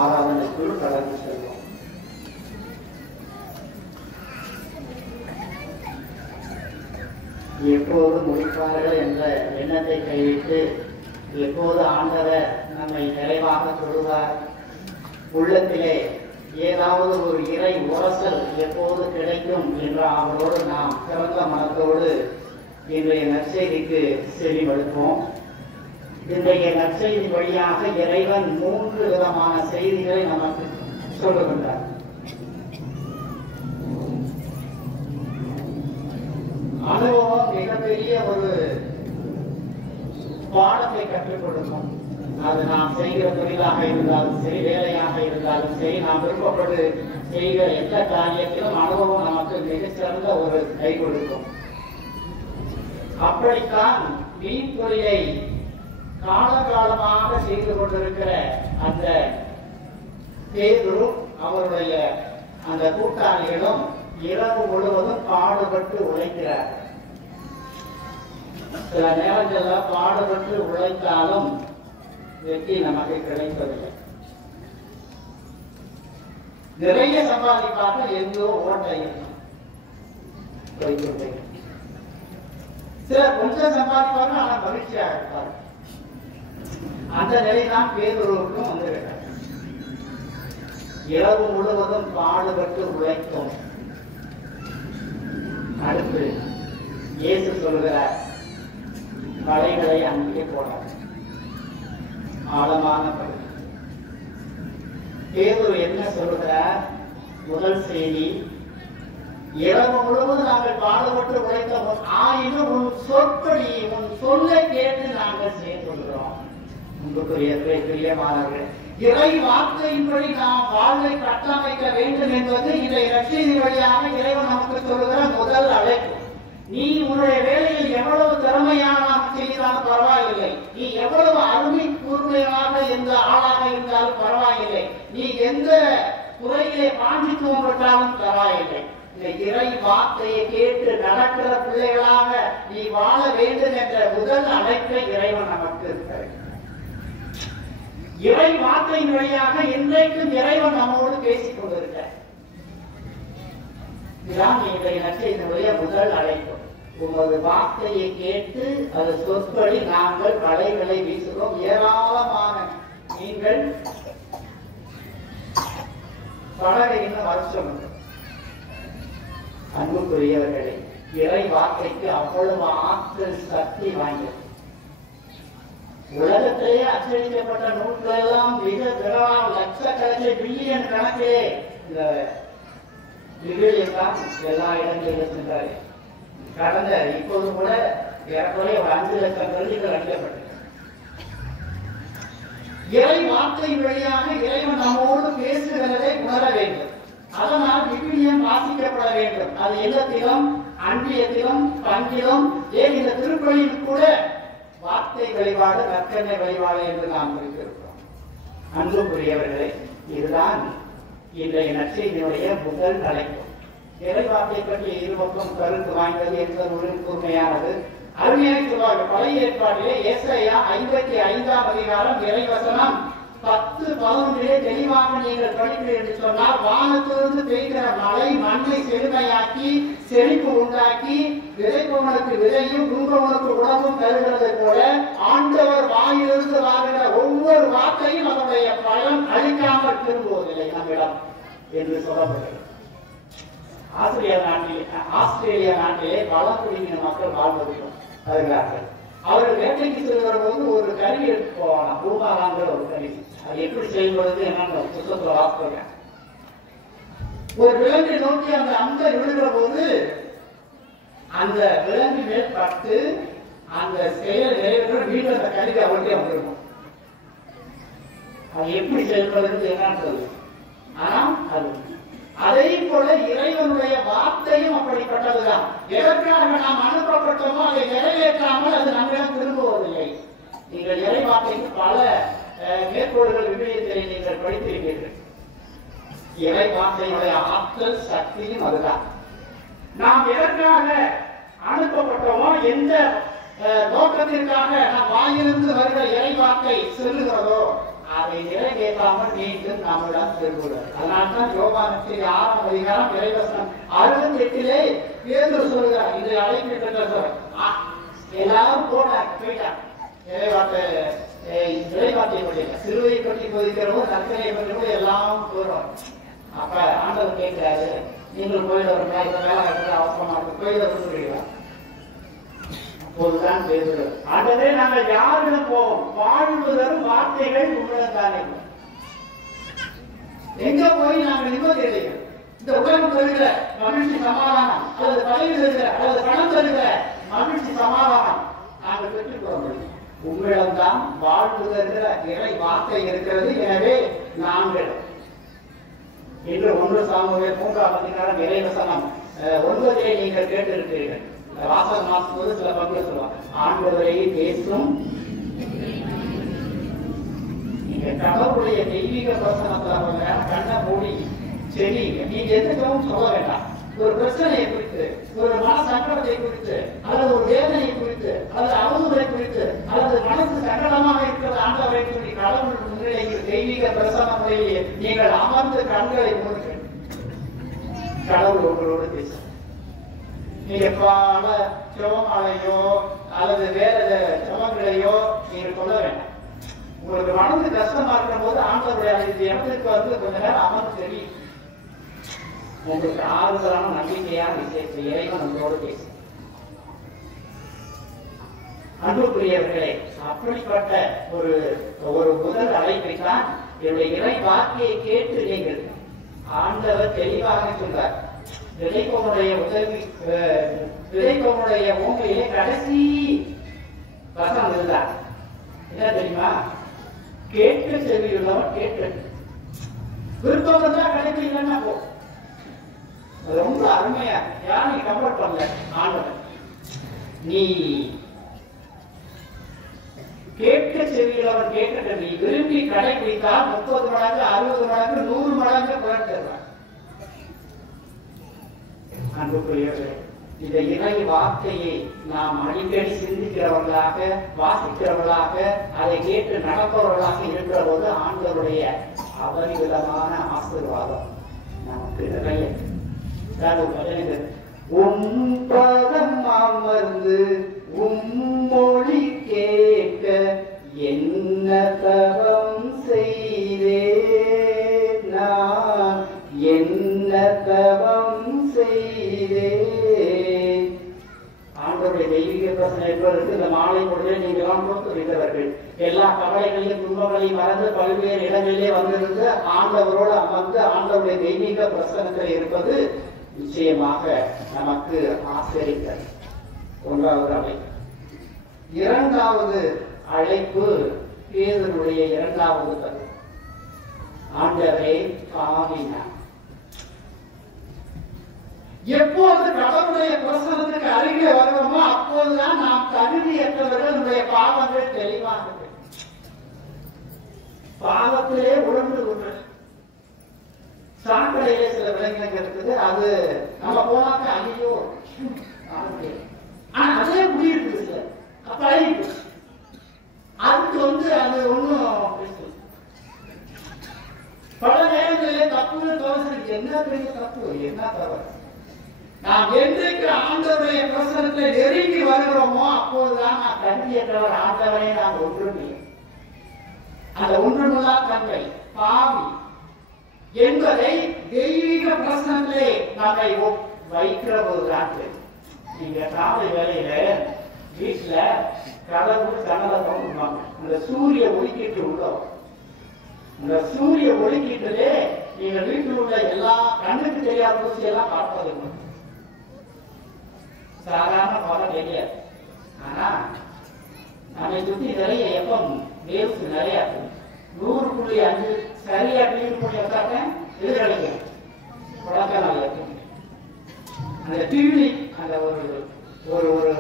ஆராதனைக்குள் கடந்து செல்வோம். எப்போது முடிப்பார்கள் என்ற எண்ணத்தை கைவிட்டு எப்போது ஆண்டவர் நம்மை நிறைவாக தொழுவார், உள்ளத்திலே ஏதாவது ஒரு இறை உரசல் எப்போது கிடைக்கும் என்ற அவரோடு நாம் சிறந்த மனத்தோடு இன்றைய நற்செய்திக்கு செவிமடுப்போம். இன்றைய நற்செய்தி வழியாக இறைவன் 3 விதமான செய்திகளை நமக்கு சொல்லுகின்றார். அனுபவம் மிகப்பெரிய ஒரு பாடத்தை கற்றுக் கொடுக்கும். அது நாம் செய்கிற தொழிலாக இருந்தாலும் சரி, வேலையாக இருந்தாலும் சரி, நாம் விருப்பப்பட்டு செய்கிற எந்த காரியத்திலும் அனுபவம் நமக்கு மிகச்சிறந்த ஒரு கை கொடுக்கும். அப்படித்தான் மீன் தொழிலை காலகாலமாக செய்து கொண்டிருக்கிற அந்த பேதுரு அவருடைய அந்த கூட்டாளிகளும் இரவு முழுவதும் பாடுபட்டு உழைக்கிறார். சில நேரங்களில் பாடுபட்டு உழைத்தாலும் வெற்றி நமக்கு கிடைப்பதில்லை. நிறைய சம்பாதிப்பார்கள், எங்கோ ஓட்டையில் வைத்துள்ளே. சிலர் கொஞ்சம் சம்பாதிப்பார்கள், ஆனால் மகிழ்ச்சியாக இருப்பார்கள். அந்த நிலைதான் பேதுருவுக்கும் வந்துவிட்டார். இரவு முழுவதும் பாடுபட்டு உழைக்கும். அடுத்து இயேசு சொல்கிறார், வலைகளை அங்கே போடார். ஆழமான பகுதி. பேதுரு என்ன சொல்கிறார்? முதல் செய்தி, இரவு முழுவதும் நாங்கள் பாடுபட்டு உழைத்த ஆயினும் உன் சொற்படி, உன் சொல்லை கேட்டு நாங்கள் சேர்த்துள்ளோம். பிரியமானவர்கள், இறை வார்த்தையின்படி நாம் வாழ்வை கட்டமைக்க வேண்டும் என்பது இன்றைய நற்செய்தி வழியாக இறைவன் நமக்கு சொல்லுகிற முதல் அழைப்பு. நீ உன்னுடைய வேலையில் எவ்வளவு திறமையான செய்தாலும் பரவாயில்லை, நீ எவ்வளவு அருமை கூர்மையாக எந்த ஆளாக இருந்தாலும் பரவாயில்லை, நீ எந்த துறையிலே பாண்டித்துவம் பெற்றாலும் பரவாயில்லை, இந்த இறை வார்த்தையை கேட்டு நடக்கிற பிள்ளைகளாக நீ வாழ வேண்டும் என்ற முதல் அழைப்பை இறைவன் நமக்கு இருக்கிறார். இறை வார்த்தையின் வழியாக இன்றைக்கும் இறைவன் நம்மோடு பேசிக் கொண்டிருக்கிறார். இதுதான் இன்றைய நற்செய்தியினுடைய முதல் அழைப்பு. உமது வார்த்தையை கேட்டு அது சொற்படி நாங்கள் வலைகளை வீசுகிறோம். ஏராளமான நீங்கள் படகை இன்னும் வருஷம். அன்புக்குரியவர்களே, இறை வார்த்தைக்கு அவ்வளவு ஆற்றல் சக்தி வாய்ந்தது. உலகத்திலேயே அச்சடிக்கப்பட்ட நூல்கள் எல்லாம் மிக விரலாம், லட்சக்கணக்கில் பில்லியன் கணக்கிலே இந்த விவிலியம் எல்லா இடங்களிலும் சென்றாரு. கடந்த இப்போது கூட ஏறக்குறைய ஒரு 5 லட்சம் பிரதிகள் அளிக்கப்பட்டது. இறை வார்த்தை வழியாக இறைவன் நம்மோடு பேசுகிறதை உணர வேண்டும். அதனால் விவிலியம் வாசிக்கப்பட வேண்டும். அது இல்லத்திலும், அன்பியத்திலும், பங்கிலும், ஏன் இந்த திருப்பலியில் கூட வார்த்தை வழிபாடு, நற்கருணை வழிபாடு என்று நாம் குறிப்பிருக்கிறோம். அன்புக்குரியவர்களே, இதுதான் இன்றைய நற்செய்தியினுடைய முதல் தலைப்பு. இறை வார்த்தை பற்றி இருபக்கம் கருத்து வாய்ந்தது என்பது ஒரு கூர்மையானது. அருமையாக சொல்வார்கள். பழைய ஏற்பாட்டிலே ஏசாயா 55ஆம் அதிகாரம் இறைவசனம் 10-11 தெளிவாக நீங்கள் படிப்பீர்கள் என்று சொன்னால், வானத்திலிருந்து பெய்கிற மழை மண்ணை செழுமையாக்கி செழிப்பு உண்டாக்கி விதைப்பவனுக்கு விதையும் உண்பவனுக்கு உணவும் தருகிறது போல ஆண்டவர் வாயிலிருந்து வருகிற ஒவ்வொரு வார்த்தையும் அதனுடைய பலன் அளிக்காமல் திரும்புவதில்லை நம்மிடம் என்று சொல்லப்பட்டது. ஆஸ்திரேலியா நாட்டிலே பழங்குடியின மக்கள் வாழ்வதற்கும் வருகிறார்கள். அவர்கள் வேட்டைக்கு செல்கிற போது ஒரு கருவி எடுத்து போவாங்க, பூமாலாங்கிற ஒரு கருவி. அது எப்படி செயல்படுது என்னன்னு புத்தகத்துல வாசிப்பாங்க. ஒரு விலங்கை நோக்கி அந்த அம்பர் விழுகிற போது அந்த விலங்கு மேல் பட்டு அந்த செயல் நிறைவேற்ற வீட்டு அந்த கருவி அவருக்கே வந்துருக்கும். அது எப்படி செயல்படுறது என்னன்னு சொல்லுது. ஆனா அது அதே போல இறைவனுடைய வார்த்தையும் அப்படிப்பட்டதுதான். எதற்காக நாம் அனுப்பப்பட்டோமோ அதை நிறைவேற்றாமல் அது நம்மிடம் திரும்புவதில்லை. நீங்கள் இறை வார்த்தைக்கு பல மேற்கோள்கள் விவிலியத்திலே நீங்கள் படித்திருப்பீர்கள். இறை வார்த்தையுடைய ஆற்றல் சக்தியும் அதுதான். நாம் எதற்காக அனுப்பப்பட்டோமோ, எந்த நோக்கத்திற்காக நாம் வாயிலிருந்து வருகிற இறை வார்த்தை செல்லுகிறதோ அதை நிறைவேற்றாமல் மீண்டும் நம்மிடம் திரும்புகிறார். அதனால்தான் யோவானுக்கு 6ஆம் அதிகாரம் இறைவசனம் 68 பேதுரு சொல்கிறார், இதை அழைக்கின்ற எல்லாரும் போயிட்டாங்க இறைவார்த்தை கொண்டிருக்க சிலுவை கொட்டி கொதிக்கிறவங்க நற்கனை கொண்டு எல்லாம் போறோம். அப்ப ஆண்டவர் கேட்கிறாரு, நீங்கள் போயிட வருங்க, இந்த வேலை அவசரமா இருக்கு, போயிட வருகிறீங்களா? அப்போதுதான் பேசுறது, ஆண்டவரே நாங்கள் யாரிடம் போவோம், வாழ்வு தரும் வார்த்தைகள் உங்களிடம் தானே. எங்க போய் நாங்கள் நிம்மதி அடைகிறோம்? இந்த உலகம் தருகிற மகிழ்ச்சி சமாதானம், அல்லது பதவி தருகிற அல்லது பணம் தருகிற மகிழ்ச்சி சமாதானம் நாங்கள் பெற்றுக்கொள்ள முடியும். உங்களிடம்தான் வாழ்வு தருகிற இறை வார்த்தை இருக்கிறது. எனவே நாங்கள் இன்று 1 சாமுவேல் 3ஆம் அதிகாரம் இறைவசனம் 9 நீங்கள் கேட்டிருக்கிறீர்கள். வாசகம் மாசும்போது சில பங்கு சொல்லுவாங்க, ஆண்டவரை பேசும் நீங்க கடவுளுடைய தெய்வீக பிரசனத்துல கண்ண மூடி செடி நீங்க எதுவும் சொல்ல வேண்டாம். ஒரு பிரச்சனையை குறித்து, ஒரு மன சங்கடத்தை குறித்து, அல்லது ஒரு வேதனையை குறித்து, அல்லது அவதூறை குறித்து, அல்லது மனசு சங்கடமாக இருக்கிறது ஆண்டவரை சொல்லி கடவுள் முன்னிலையில் தெய்வீக பிரசன முறையிலே நீங்கள் அமர்ந்து கண்களை மூடுங்கள். கடவுள் உங்களோடு பேச நீங்க பல ஜெபமாலையோ அல்லது வேற ஜெபங்களையோ நீங்க சொல்ல வேண்டாம். உங்களுக்கு மனது கஷ்டமா இருக்கிற போது ஆண்டவருடைய இடத்துக்கு வந்து கொஞ்ச நேரம் அமர்ந்து தெரியும். உங்களுக்கு ஆறுதலான நம்பிக்கையான விஷயத்தை இறைவன் உங்களோடு பேச. அன்புக்குரியவர்களே, அப்படிப்பட்ட ஒரு முதல் அழைப்பை தான் என்னுடைய இறை வார்த்தையை கேட்டு நீங்கள் ஆண்டவர் தெளிவாக சொல்றார். விதைப்பவனுடைய ஊமையிலே கடைசி வசனம் இருந்தார். என்ன தெரியுமா? கேட்க செவியுள்ளவன் கேட்டு விருப்பம் தான் கிடைக்கலன்னா போ. ரொம்ப அருமையா யாரும் கம்பேர் பண்ணல. ஆண்டவன் நீ கேட்க செவியுள்ளவன் கேட்க நீ விரும்பி கடைபிடித்தால் 30 மடங்கு 60 மடங்கு 100 மடங்கு பலன் தருவான். அன்புக்குரியவர்களே, இந்த இறை வார்த்தையை நாம் அடிக்கடி சிந்திக்கிறவர்களாக, வாசிக்கிறவர்களாக, அதை கேட்டு நடப்பவர்களாக இருக்கிற போது ஆண்டவருடைய அபரிவிதமான ஆசீர்வாதம் நமக்கு நிறைய. பதம் அமர்ந்து மொழி கேட்க என்ன தவம் செய்தே நான், என்ன தவம் செய்தே. ஆண்டவருடைய தெய்வீக பிரச்சனை என்பதற்கு இந்த மாலை பொழுதில் நீங்களாம் கொடுத்து வைத்தவர்கள் எல்லா கவலைகளையும் துன்பங்களையும் மறந்து பல்வேறு இடங்களிலே வந்திருந்து ஆண்டவரோடு அமர்ந்து ஆண்டவருடைய தெய்வீக பிரசனத்தில் இருப்பது நிச்சயமாக நமக்கு ஆசிரியர். 1வது அழைப்பு. 2வது அழைப்பு பேதுருடைய 2வது கருத்து. ஆண்டவரே பாவினார். எப்போது கடவுளுடைய பிரசனத்துக்கு அருகே வருவோமோ அப்போதுதான் நாம் தகுதியற்றவர்கள், நம்முடைய பாவங்கள் தெளிவாக பாவத்திலே உழந்து கொண்டு சாக்கடையிலே சில விலங்கினங்கள் இருக்குது. அது நம்ம போனாக்க ஐயோ ஆனா அதே குடியிருக்குது சில அப்ப அதுக்கு அது ஒண்ணும் பல நேரங்களிலே தப்புன்னு தோசைக்கு என்ன பெரிய தப்பு, என்ன தவறு. நாம் என்றைக்கு ஆண்டவருடைய பிரசனத்தில் நெருங்கி வருகிறோமோ அப்போதுதான் நாம் தகுதியற்றவர், ஆண்டவரை நாம் ஒன்றுமே. அந்த ஒன்றுமில்லா தன்மை பாவி என்பதை தெய்வீக பிரசனத்திலே நம்மை வைக்கிற போதுதான். நீங்க காலை வேலையில வீட்டுல கதவு ஜன்னலை திறந்துருவாங்க. அந்த சூரிய ஒளிக்கீட்டு உள்ளோம். இந்த சூரிய ஒளிக்கீட்டிலே நீங்க வீட்டில் உள்ள எல்லா கண்ணுக்கு தெரியாத ஊசியெல்லாம் பார்ப்பது சாதாரண பலம் தெரியாது. ஆனா நம்மை சுத்தி நிறைய எப்பம் வேவ்ஸ் நிறைய 100.5 சரியா கிளீன் பண்ணி வச்சாக்க எதிரடைக்கும் குழந்தை நல்லா இருக்கும். அந்த டிவி அந்த ஒரு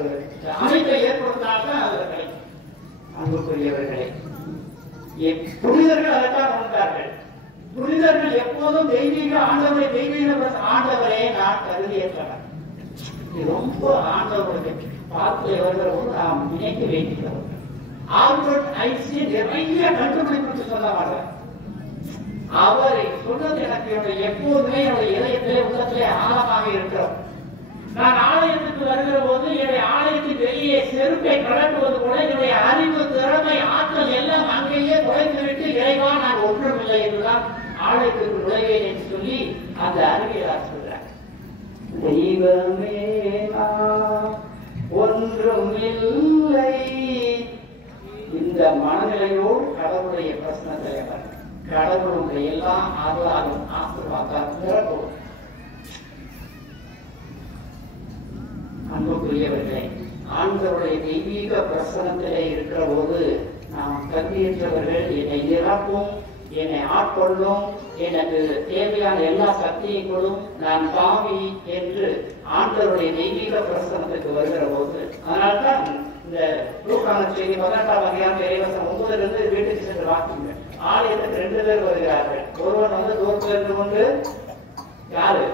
அமைப்பை ஏற்படுத்தினால்தான் அதுல கிடைக்கும். அன்புக்குரியவர்களே, புனிதர்கள் அதற்காக வந்தார்கள். புனிதர்கள் எப்போதும் தெய்வீக ஆண்டவரை தெய்வீக ஆண்டவரே நான் கருதியற்றவர். ரொம்ப ஆண்டவருடைய பார்த்து வருகிற போது நாம் நினைக்க வேண்டியவர். ஆல்பர்ட் ஐன்ஸ்டீன் நிறைய கண்டுபிடிப்பு சொன்னவர். அவரை சொன்னது எனக்கு எப்போதுமே என்னுடைய இதயத்திலே உள்ளத்திலே ஆழமாக இருக்கிறோம். நான் ஆலயத்துக்கு வருகிற போது என்னுடைய ஆலயத்தின் வெளியே செருப்பை கடக்குவது கூட என்னுடைய அறிவு, திறமை, ஆற்றல் எல்லாம் அங்கேயே குறைத்துவிட்டு இறைவா நான் ஒன்றுமில்லை என்றுதான் ஆலயத்திற்கு நுழைவேன் என்று சொல்லி அந்த அறிவியலார் சொல்றார். தெய்வமே ஒன்றும் இல்லை. இந்த மனநிலையோடு கடவுளுடைய பிரச்சனை கடவுளுடைய எல்லாம் ஆர்வம் ஆசீர்வாதம் பிறக்கும். அன்புக்குரியவர்களே, ஆண்டவருடைய தெய்வீக பிரசனத்திலே இருக்கிற போது நாம் கல்வியற்றவர்கள் என்னை நிரப்பும், என்னை ஆட்கொள்ளும், எனக்கு தேவையான எல்லா சக்தியும் கொள்ளும், நான் பாவி என்று ஆண்டவருடைய தெய்வீக பிரசனத்துக்கு வருகிற போது, அதனால்தான் இந்த லூக்கான செய்தி 18ஆம் அதிகாரம் இறைவசனம் 9 வீட்டுக்கு சென்று வாக்குங்க. ஆலயத்துக்கு 2 பேர் வருகிறார்கள். ஒருவன் வந்து தூரத்தில் இருந்து கொண்டு யாரு?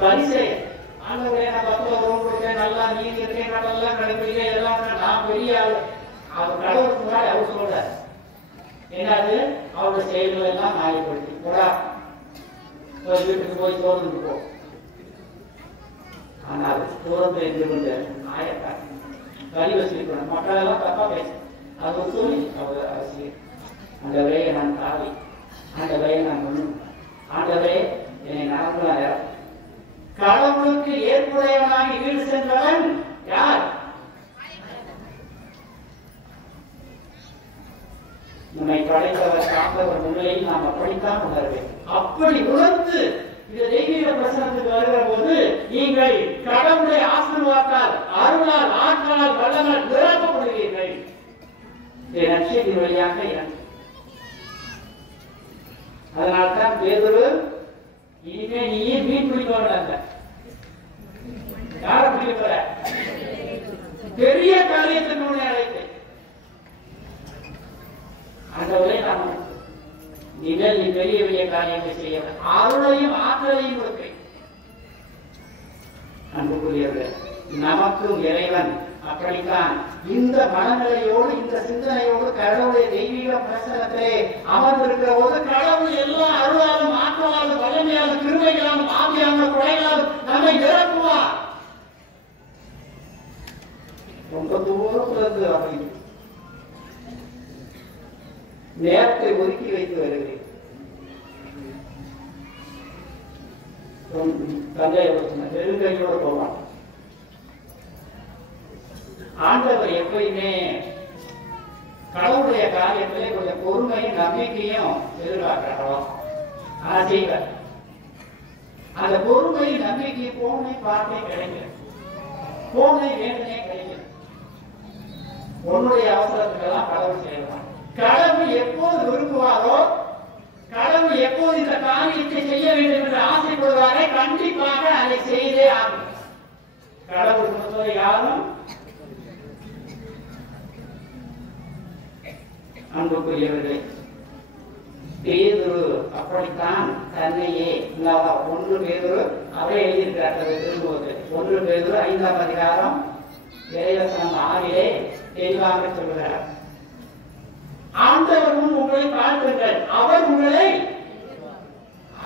பரிசேயன். ஆண்டவரே நான் 10 வருவம் கொடுத்தேன், நல்லா நீங்க இருக்கேன், நல்லா கடைபிடிக்க எல்லாம் நான் பெரிய ஆளு. அவர் கடவுளுக்கு முன்னாடி அவர் சொல்றாரு என்னது அவருடைய செயல்கள் எல்லாம் நியாயப்படுத்தி போடா, வீட்டுக்கு போய் தோர்ந்துட்டு போ. ஆனால் தூரத்தில் இருந்து கொண்டு ஆயக்கார் வரி வசூலிக்கணும். மக்கள் எல்லாம் தப்பா பேச அது சொல்லி அவர் அவசியம். ஆண்டவரே நான் தாவி, ஆண்டவரே நான் ஒண்ணு, ஆண்டவரே என்னை நடந்தார். கடவுளுக்கு ஏற்புடையவனாக ஈடு சென்றவன் யார்? நம்மை படைத்தவர் காப்பவர் முன்னிலையில் நாம் அப்படித்தான் உணர்வேன். அப்படி உணர்ந்து இந்த தெய்வீக பிரசனத்துக்கு வருகிற போது நீங்கள் கடவுளுடைய ஆசீர்வாதத்தால், அருளால், ஆற்றலால், வல்லனால் நிரப்பப்படுவீர்கள். நற்செய்தி வழியாக அதனால்தான் பேதுரு இனிமே நீயே மீன் பிடிப்பவன் யார பிடிக்கிற பெரிய காரியத்தின் உன்னை அழைத்து ஆண்டவரே நாம் நீங்கள் நீ பெரிய பெரிய காரியத்தை செய்ய அருளையும் ஆற்றலையும் கொடுப்பேன். அன்புக்குரியவர்கள், நமக்கும் இறைவன் அப்படித்தான் இந்த மனநிலையோடு இந்த சிந்தனையோடு கடவுளுடைய தெய்வீக பிரசனத்திலே அமர்ந்திருக்கிற போது கடவுள் எல்லா அருளாலும், ஆற்றலாலும், வல்லமையாலும், கிருபைகளாலும், ஆவியாலும், கொடைகளாலும் நம்மை நிரப்புவார். ரொம்ப தூரத்திலிருந்து அப்படி நேரத்தை ஒதுக்கி வைத்து வருகிறேன். நெருங்கையோடு போவான். ஆண்டவர் எப்பயுமே கடவுளுடைய காரியத்திலே கொஞ்சம் பொறுமையும் நம்பிக்கையும் எதிர்பார்க்கிறோம். ஆனா செய்வார். அந்த பொறுமையும் நம்பிக்கையும் போனை பார்த்தே கிடைக்கல, போனை வேணுனே கிடைக்கல. உன்னுடைய அவசரத்துக்கெல்லாம் கடவுள் செய்வார். கடவுள் எப்போது விரும்புவாரோ, கடவுள் எப்போது இந்த காரியத்தை செய்ய வேண்டும் என்று ஆசைப்படுவாரே, கண்டிப்பாக அதை செய்தே ஆகும். கடவுள் பொறுத்தவரை யாரும் அன்புக்குரியவர்களே, பேதுரு அப்படித்தான் தன்னையே 1 பேதுரு அவரே எழுதியிருக்கிறார். திரும்புவது 1 பேதுரு 5ஆம் அதிகாரம் இறைவசனம் 6 தெளிவாக சொல்கிறார். ஆண்டவர் முன் உங்களை பார்த்துங்கள், அவர் உங்களை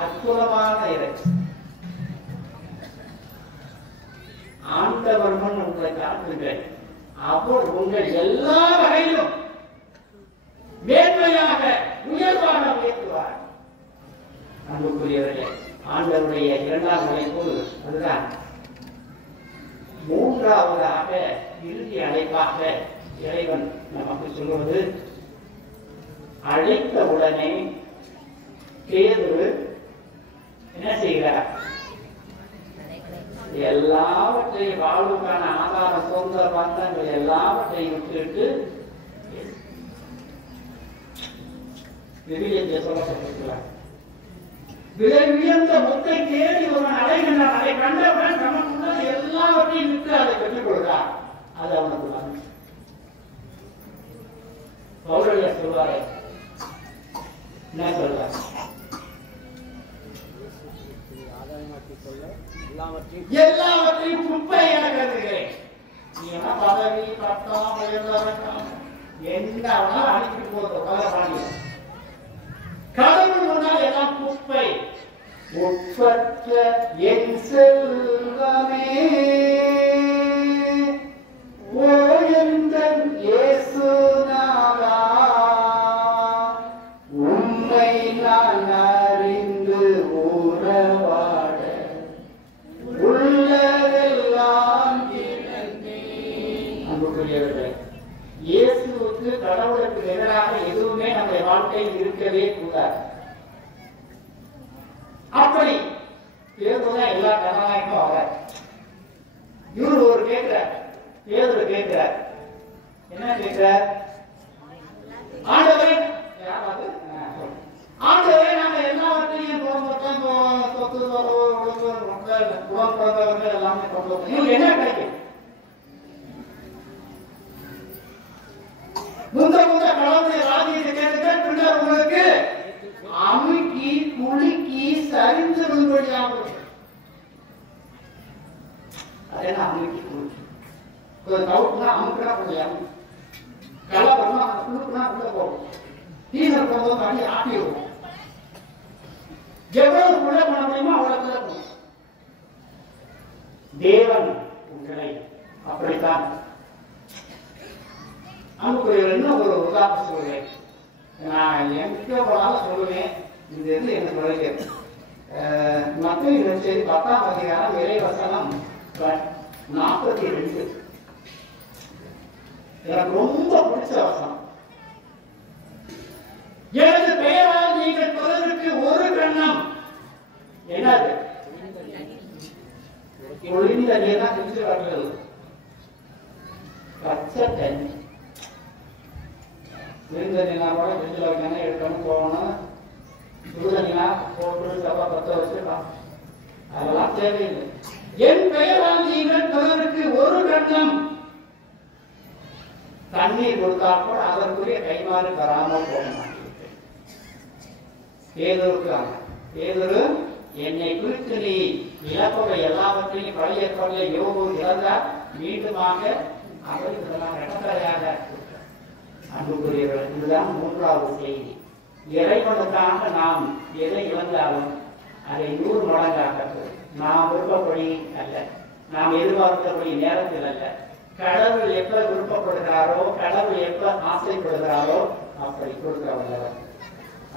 அற்புதமான இறைச்சி. ஆண்டவர் முன் உங்களை பார்த்துங்கள், அவர் உங்கள் எல்லா வகையிலும் மேன்மையாக உயர்வாக உயர்த்துவார். அன்புக்குரியவர்களே, ஆண்டவருடைய 2ஆம் அழைப்பு அதுதான். 3ஆவதாக இறுதி அழைப்பாக இறைவன் நமக்கு சொல்வது, அழைத்த உடனே பேதுரு என்ன செய்கிறார்? எல்லாவற்றையும் வாழ்வுக்கான ஆதார சொந்த பந்தங்கள் எல்லாவற்றையும் விட்டுவிட்டு விவிலியத்தை சொல்லப்பட்டிருக்கிறார். விலை உயர்ந்த முத்தை தேடி ஒருவன் அடைகின்றான். அதை கண்டவுடன் நமக்குள்ள எல்லாவற்றையும் விட்டு அதை பெற்றுக் கொள்கிறார். அது அவனுக்கு வந்து பவுலடியா சொல்வாரே, என்ன சொல்வார்? எல்லாவற்றையும் குப்பையாக கருதுகிறேன். நீங்க பதவி பட்டம் உயர்ந்தவர்கள் என்ன அனுப்பிட்டு போதும் பாண்டிய கடவுள் முன்னால் எல்லாம் குப்பை. ஒப்பற்ற என் செல்வமே ஓயந்தன் இயேசுநாதா உம்மை நான் அறிந்து உறவாட உள்ளதெல்லாம் அன்புக்குரியவர்களே, இயேசுவுக்கு கடவுளுக்கு எதிராக எதுவுமே நம்முடைய வாழ்க்கையில் இருக்கவே கூடாது. அப்படி பேருதான் எல்லா கதாநாயகம் அவர். இவரு ஒரு கேட்கிறார், பேரு கேட்கிறார், என்ன கேட்கிறார்? ஆண்டவரே ஆண்டவரே நாங்க எல்லாவற்றையும் சொத்து குலம் பிறந்தவர்கள் எல்லாமே கொண்டு இவங்க என்ன கிடைக்கும்? முந்த கடவுளுடைய ராஜ்யத்தை கேட்டுக்க பின்னர் உங்களுக்கு அமுக்கி குலுக்கி சரிந்து விடும்படியாக அதே அமுக்கி குலுக்கி ஒரு டவுட்னா அமுக்குனா கொஞ்சம் கலா பண்ணா குழுக்குனா உள்ள போகும். டீசல் போகும்போது தண்ணி ஆட்டி விடுவோம். எவ்வளவு உள்ள பண்ண முடியுமோ அவ்வளவு போகும். தேவன் உங்களை அப்படித்தான். அன்புக்குரியவர் இன்னும் ஒரு உதாரணம் சொல்றேன். நான் எங்க போனாலும் சொல்லுவேன். இது வந்து எனக்கு விளையாது. மத்திய நற்செய்தி 10ஆம் அதிகாரம் இறைவசனம் 42 எனக்கு ரொம்ப பிடிச்ச வசனம். எனது பெயரால் நீங்கள் பிறருக்கு ஒரு கண்ணம் என்னது ஒளிந்த நீர் தான் குடிச்சு வருகிறது. பச்சை தண்ணி விருந்தனா கூட ஃப்ரிட்ஜில் வைக்கணும், எடுக்கணும், போகணும். சுடுதண்ணினா போட்டு சப்பா பற்ற வச்சுக்கலாம். அதெல்லாம் தேவையில்லை. என் பெயரால் நீங்கள் பிறருக்கு ஒரு கண்ணம் தண்ணீர் கொடுத்தா கூட அதற்குரிய கைமாறு தராமல் போக மாட்டேன். பேதுரு என்னை குறித்து நீ இழப்பவை எல்லாவற்றையும் பழைய ஏற்பாடுகளை யோபு இழந்தார் மீண்டுமாக அவர் இதெல்லாம் இடத்தரையாக அன்புக்குரியவர்கள். இதுதான் 3வது செய்தி. இறைவனுக்காக நாம் எதை இழந்தாலும் அதை 100 மடங்காக நாம் விருப்பப்படி அல்ல, நாம் எதிர்பார்த்தபடி நேரத்தில் அல்ல, கடவுள் எப்ப விருப்பப்படுகிறாரோ கடவுள் எப்ப ஆசைப்படுகிறாரோ அப்படி கொடுக்கிறவர்கள்.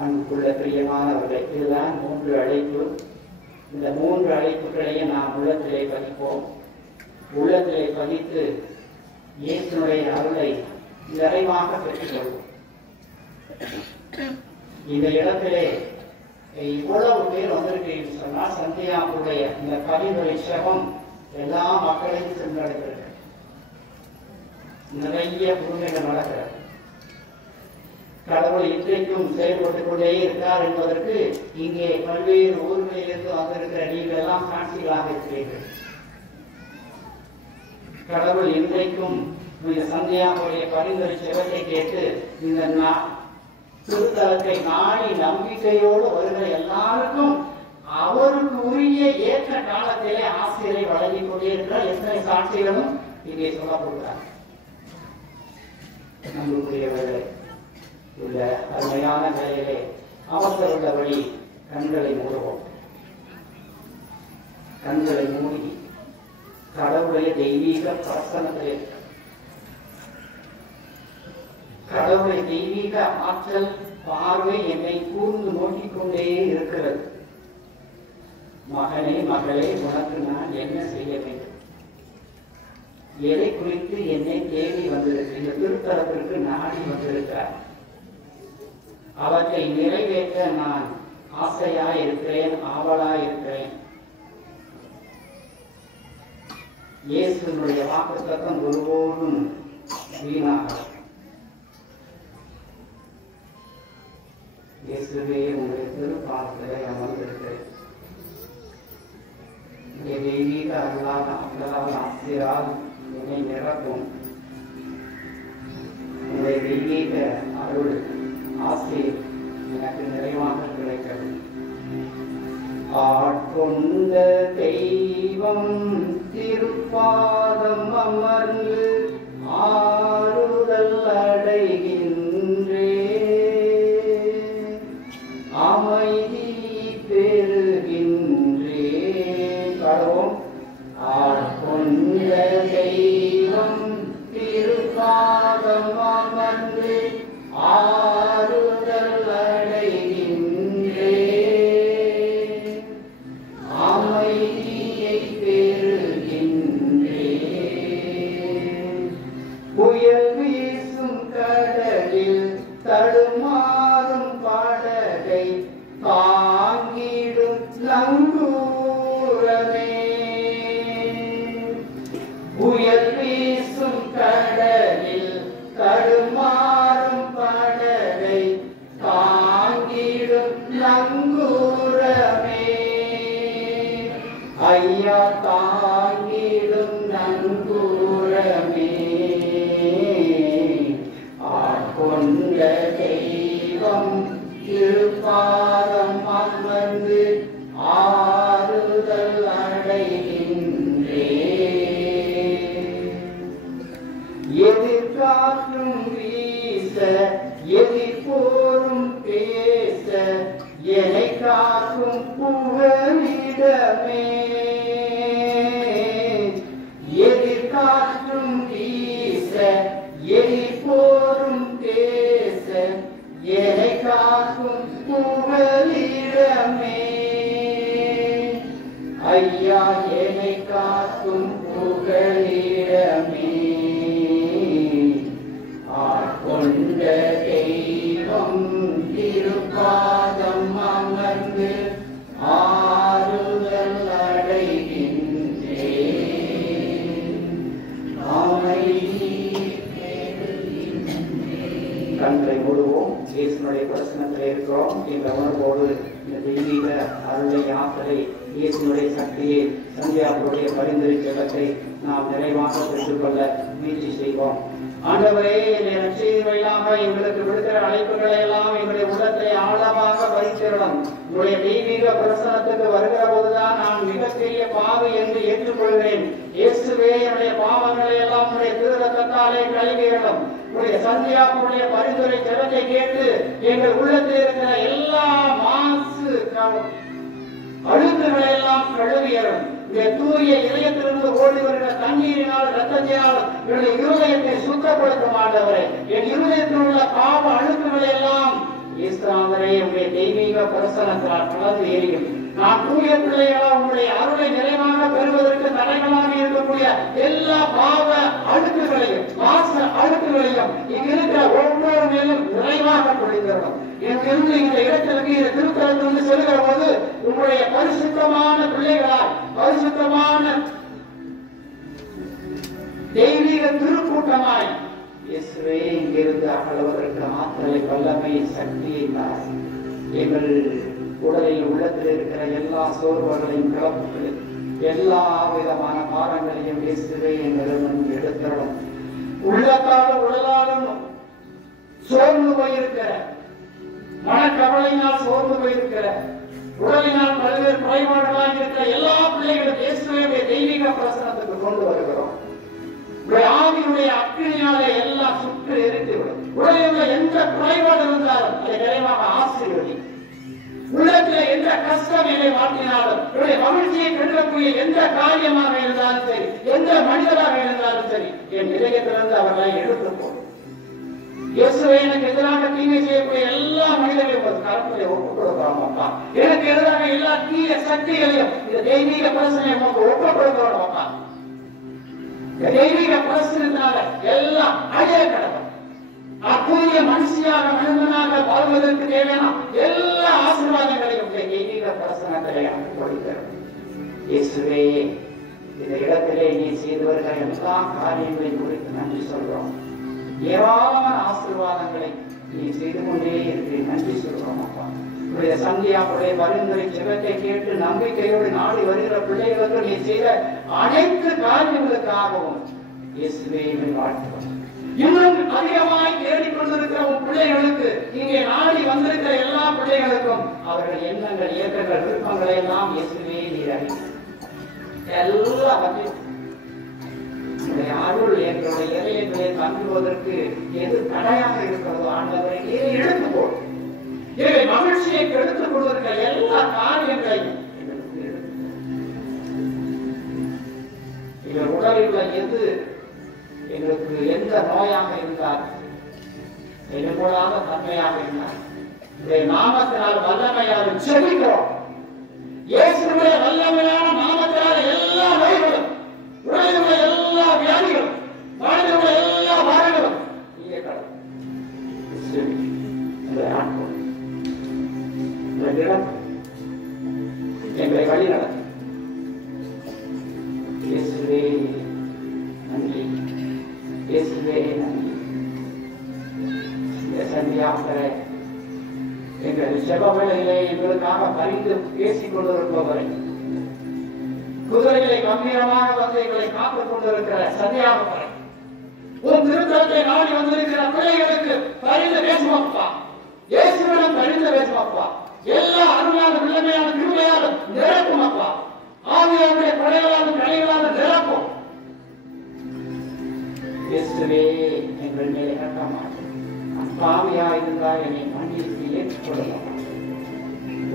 அன்புக்குள்ள பிரியமானவர்கள், இதுதான் 3 அழைப்பு. இந்த 3 அழைப்புகளையும் நாம் உள்ளத்திலே பதிப்போம். உள்ளத்திலே பதித்து இயேசுனுடைய அருளை நிறைவாக பெற்றுக்கொள்வோம். இந்த இடத்திலே இவ்வளவு பேர் வந்திருக்கீங்கன்னு சொன்னா சந்தியாவுடைய இந்த பரிந்துரை செபம் எல்லா மக்களையும் சென்றடைகிறது. நிறைய புதுமைகள் நடக்கிறது. கடவுள் இன்றைக்கும் செயல்பட்டுக் கொண்டே இருக்கிறார் என்பதற்கு இங்கே பல்வேறு ஊர்களிலிருந்து வந்திருக்கிற நீங்கள் எல்லாம் சாட்சிகளாக இருக்கிறீர்கள். கடவுள் இன்றைக்கும் இந்த சந்தியாவுடைய பரிந்துரை செபத்தை கேட்டு இந்த திருத்தலத்தை நாடி நம்பிக்கையோடு வருகிற எல்லாருக்கும் அவருக்கு உரிய ஏற்ற காலத்திலே ஆசிரியரை வழங்கிக் கொண்டே இருக்கிறார். எத்தனை சாட்சிகளும் இங்கே சொல்லப்படுகிறார். நம்புக்குரியவர்களே, உள்ள அருமையான நிலையிலே அவசர உள்ளபடி கண்களை மூடுவோம். கண்களை மூடி கடவுளுடைய தெய்வீக பிரசன்னத்திலே கடவுளுடைய தெய்வீக ஆற்றல் பார்வை என்னை கூர்ந்து நோக்கிக் கொண்டே இருக்கிறது. மகனே மகளே, உனக்கு நான் என்ன செய்ய வேண்டும்? எதை குறித்து என்னை தேடி வந்திருக்க இந்த திருத்தலத்திற்கு நாடி வந்திருக்கிறார். அவற்றை நிறைவேற்ற நான் ஆசையாய் இருக்கிறேன், ஆவலாய் இருக்கிறேன். இயேசுனுடைய வாக்குத்தத்தம் ஒருபோதும் வீணாக. இயேசுவே, உங்களுடைய திருப்பாதத்திலே அமர்ந்திருக்கிறேன். தெய்வீக அருளால் அங்களால் ஆசிரியரால் என்னை நிரப்பும். உங்களுடைய தெய்வீக அருள் ஆசிரியர் எனக்கு நிறைவாக கிடைக்கிறது. ஆட்கொண்ட தெய்வம் திருப்பாதம் அமர்ந்து ஆறுதல் அடைகின்றே, அமைதி பெறுகின்றே. பாடுவோம். ஆட்கொண்ட தெய்வம் திருப்பாதம் அமர்ந்து ஆறுதல் அடைகின்றே, அமைதியை பெறுகின்றே. புயல் வீசும் கடலில் தடுமாறும் படகை தாங்கிடும் நங்கூரமே. புயல் வீசும் கடலில் தடுமாறும் படகை தாங்கிடும் நங்கூரமே. ஐயா தாங்கிடும் நங்கூரமே. ஆட்கொண்ட தெய்வம் திருப்பாதம் அமர்ந்து ஆறுதல் அடைகின்றே. எதிர்காற்றும் வீச எதிர்போரும் பேச என்னை காக்கும் புகலிடமே. எதிர்காற்றும் வீச எதிர்போரும் பேச என்னை காக்கும் புகலிடமே. ஐயா என்னை காக்கும் புகலிடமே. ஆட்கொண்ட தெய்வம் திருப்பாதம் அமர்ந்து ஆறுதல் அடைகின்றே, அமைதி பெறுகின்றே. கண்களை மூடுவோம். இயேசுனுடைய பிரசனத்தில் இருக்கிறோம் என்ற உணர்வோடு இந்த தெய்வீக அருளை யாத்திரை இயேசுனுடைய சக்தியை சந்தியாவுடைய பரிந்துரை ஜெபத்தை நாம் நிறைவாக பெற்றுக்கொள்ள முயற்சி செய்வோம். ஆண்டவரே, நற்செய்திகளாக எங்களுக்கு விடுக்கிற அழைப்புகளை எல்லாம் எங்களுடைய உள்ளத்தை ஆழமாக பறித்திடணும். உங்களுடைய தெய்வீக பிரசனத்துக்கு வருகிற போதுதான் நான் மிகப்பெரிய பாவி என்று ஏற்றுக்கொள்கிறேன். இயேசுவே, என்னுடைய பாவங்களை எல்லாம் உங்களுடைய திருரத்தத்தாலே கழுவிடணும். உங்களுடைய சந்தியாவுடைய பரிந்துரை ஜெபத்தை கேட்டு எங்கள் உள்ளத்தில் இருக்கிற எல்லா மாசு அழுக்குகளை எல்லாம் கழுவியரும். இந்த தூய இதயத்திலிருந்து ஓடி வருகிற தண்ணீரினால் ரத்தத்தினால் என்னுடைய இருதயத்தை சுத்தப்படுத்த மாட்டவரே, என் இருதயத்தில் உள்ள பாவ அழுக்குகளை எல்லாம் இயேசுவே உங்களுடைய தெய்வீக பிரசனத்தால் கலந்து எரியும். நான் தூய பிள்ளைகளால் உங்களுடைய அருளை நிறைவாக பெறுவதற்கு தடைகளாக இருக்கக்கூடிய எல்லா பாவ அழுக்குகளையும் மாச அழுக்குகளையும் இங்கு இருக்கிற ஒவ்வொரு மேலும் நிறைவாக கொடுக்கிறோம். இங்கிருந்து இந்த இடத்திற்கு இந்த திருத்தலத்திலிருந்து செல்கிற போது உங்களுடைய பரிசுத்தமான பிள்ளைகளால் பரிசுத்தமான தெய்வீக திருக்கூட்டமாய் இயேசுவே இங்கிருந்து அகழ்வதற்கு ஆற்றலை வல்லமை சக்தியை தார். எங்கள் உடலில் உள்ளத்தில் இருக்கிற எல்லா சோர்வுகளையும் கிளப்புகளையும் எல்லா விதமான பாரங்களையும் இயேசுவே எங்களிடம் எடுத்துறோம். உள்ளத்தாலும் உடலாலும் சோர்ந்து போயிருக்கிற, மனக்கவலையினால் சோர்ந்து போயிருக்கிற, உடலினால் பல்வேறு குறைபாடுகளாக இருக்கிற எல்லா பிள்ளைகளும் இயேசுவே தெய்வீக பிரசனத்துக்கு கொண்டு வருகிறோம். ஆவியுடைய அக்கினியாலே எல்லாம் சுற்று எரித்துவிடும். உடலில் எந்த குறைபாடு இருந்தாலும் அதை விரைவாக ஆசீர்வதி. உள்ளத்தில் எந்த கஷ்டம் என்னை மாற்றினாலும் என்னுடைய மகிழ்ச்சியை கெடுக்கக்கூடிய எந்த காரியமாக இருந்தாலும் சரி, எந்த மனிதராக இருந்தாலும் சரி, என் இதயத்திலிருந்து அவர்களை எடுத்துப்போம். இயேசுவே, எனக்கு எதிராக தீமை செய்யக்கூடிய எல்லா மனிதர்களையும் கருத்திலே ஒப்புக் கொடுக்கிறோம் அப்பா. எனக்கு எதிராக எல்லா தீய சக்திகளையும் இந்த தெய்வீக பிரச்சனையை ஒப்புக் கொடுக்கிறோம் அப்பா. தெய்வீக பிரச்சனையினால எல்லாம் அழிய கிடக்கும். புதிய மனுஷியாக மனிதனாக வாழ்வதற்கு தேவையான எல்லா ஆசீர்வாதங்களையும் தெய்வீக பிரசனத்திலே கொடுக்கிறோம். இயேசுவே, இந்த இடத்திலே நீ செய்து வருகிற எல்லா காரியங்களையும் குறித்து நன்றி சொல்றோம். ஏராளமான ஆசீர்வாதங்களை நீ செய்து கொண்டே இருக்கு. நன்றி சொல்றோம் அப்பா. உடைய சந்தியாவுடைய பரிந்துரை ஜெபத்தை கேட்டு நம்பிக்கையோடு நாடி வருகிற பிள்ளைகளுக்கு நீ செய்த அனைத்து காரியங்களுக்காகவும் இயேசுவே வாழ்த்துவோம். இன்னும் அதிகமாய் தேடிக்கொண்டிருக்கிற பிள்ளைகளுக்கு, இங்கே நாடி வந்திருக்கிற எல்லா பிள்ளைகளுக்கும் அவர்கள் எண்ணங்கள், இயக்கங்கள், விருப்பங்களை எல்லாம் இயேசுவே நீர் அறிவீர். எல்லாவற்றையும் அருள் எங்களுடைய இறையங்களை தங்குவதற்கு எது தடையாக இருக்கிறதோ ஆண்டவரை நீரை எடுத்துக் கொள். இதை மகிழ்ச்சியை கெடுத்துக் கொள்வதற்கு எல்லா காரியங்களையும் எங்கள் உடலில் உள்ள எது எங்களுக்கு எந்த நோயாக இருந்தால், எதிர்கொள்ளாத தன்மையாக இருந்தால், இதை நாமத்தினால் வல்லமையால் செபிக்கிறோம். இயேசுவுடைய வல்லமையான நாமத்தினால் எல்லா நோய்களும், உடலில் உள்ள எல்லா வியாதிகளும், மனதில் உள்ள எல்லா பாரங்களும் நீங்க கடவுள் எங்களை வழி நடத்தும். இயேசுவே நன்றி, இயேசுவே நன்றி. இந்த சந்தியாகிற எங்கள் செபவேளையிலே எங்களுக்காக பரிந்து பேசிக் கொண்டிருப்பவரை, குதிரைகளை கம்பீரமாக வந்து எங்களை காத்துக் கொண்டிருக்கிற சந்தியாகிற உன் திருத்தலத்தை நாடி வந்திருக்கிற பிள்ளைகளுக்கு பரிந்து பேசுவப்பா, இயேசுவிடம் பரிந்து பேசுவப்பா, எல்லா அருமையான வில்லமையான கிருபையாலும் நிரப்பும் அப்பா, ஆவியாருடைய படைகளாலும் கலைகளாலும் நிரப்பும். இயேசுவே எங்கள் மேல் இரக்கமாக பாவியா இருந்தால் என்னை மன்னித்து ஏற்றுக்கொள்ளலாம்.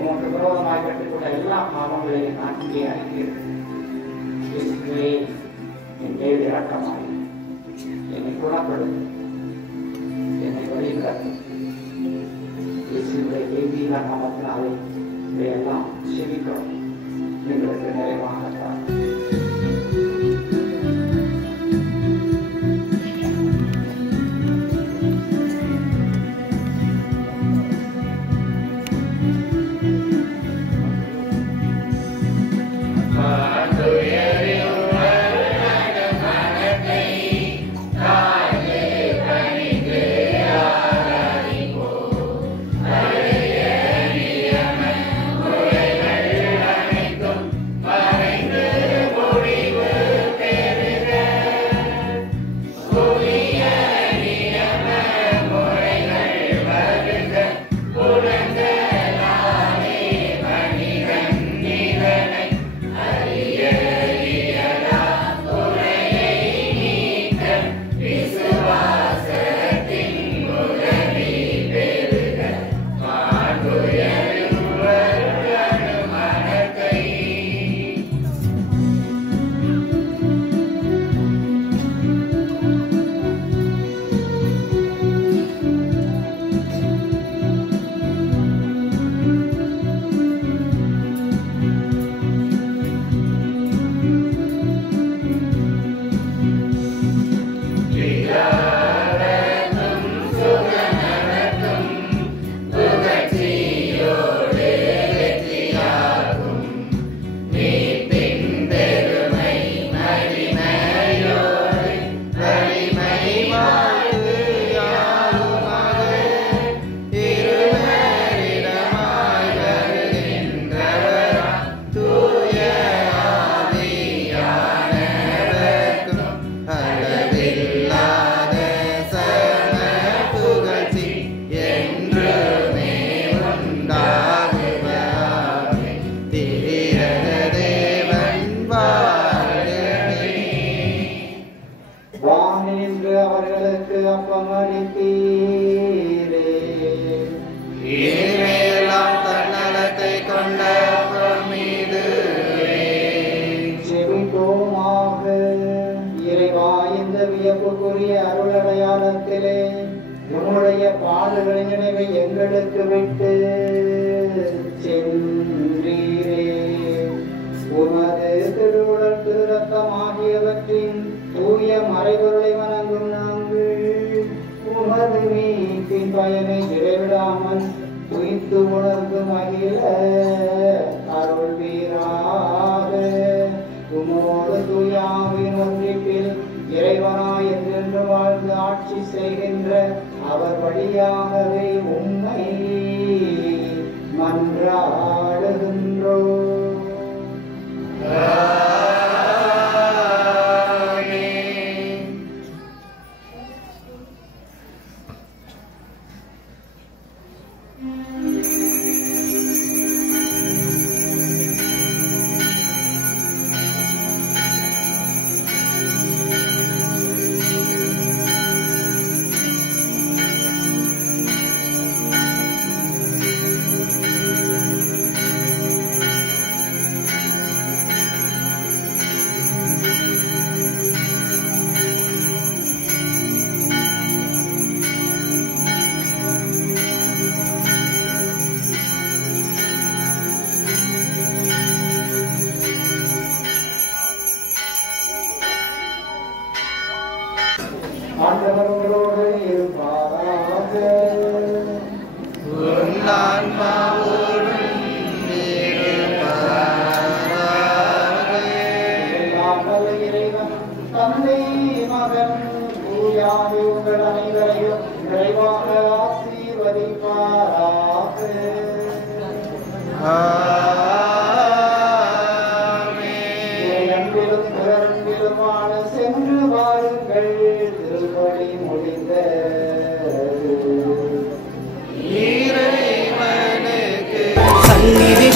உனக்கு விரோதமாக கற்றுக்கொண்ட எல்லா பாவங்களையும் நான் இங்கே அறிகிறேன். இயேசுவே என் மேல் இரக்கமாக என்னை குணப்படுத்து, என்னை வழிநடத்தும். இயேசுவை தெய்வீக நாமத்தினாலே இதையெல்லாம் செபிக்கிறோம். எங்களுக்கு நிறைவாகத்தான்.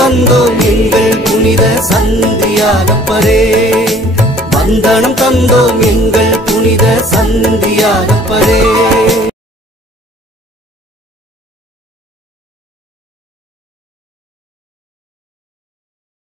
தந்தோம் எங்கள் புனித சந்தியாகப்பரே. வந்தனம் தந்தோம் எங்கள் புனித சந்தியாகப்பரே.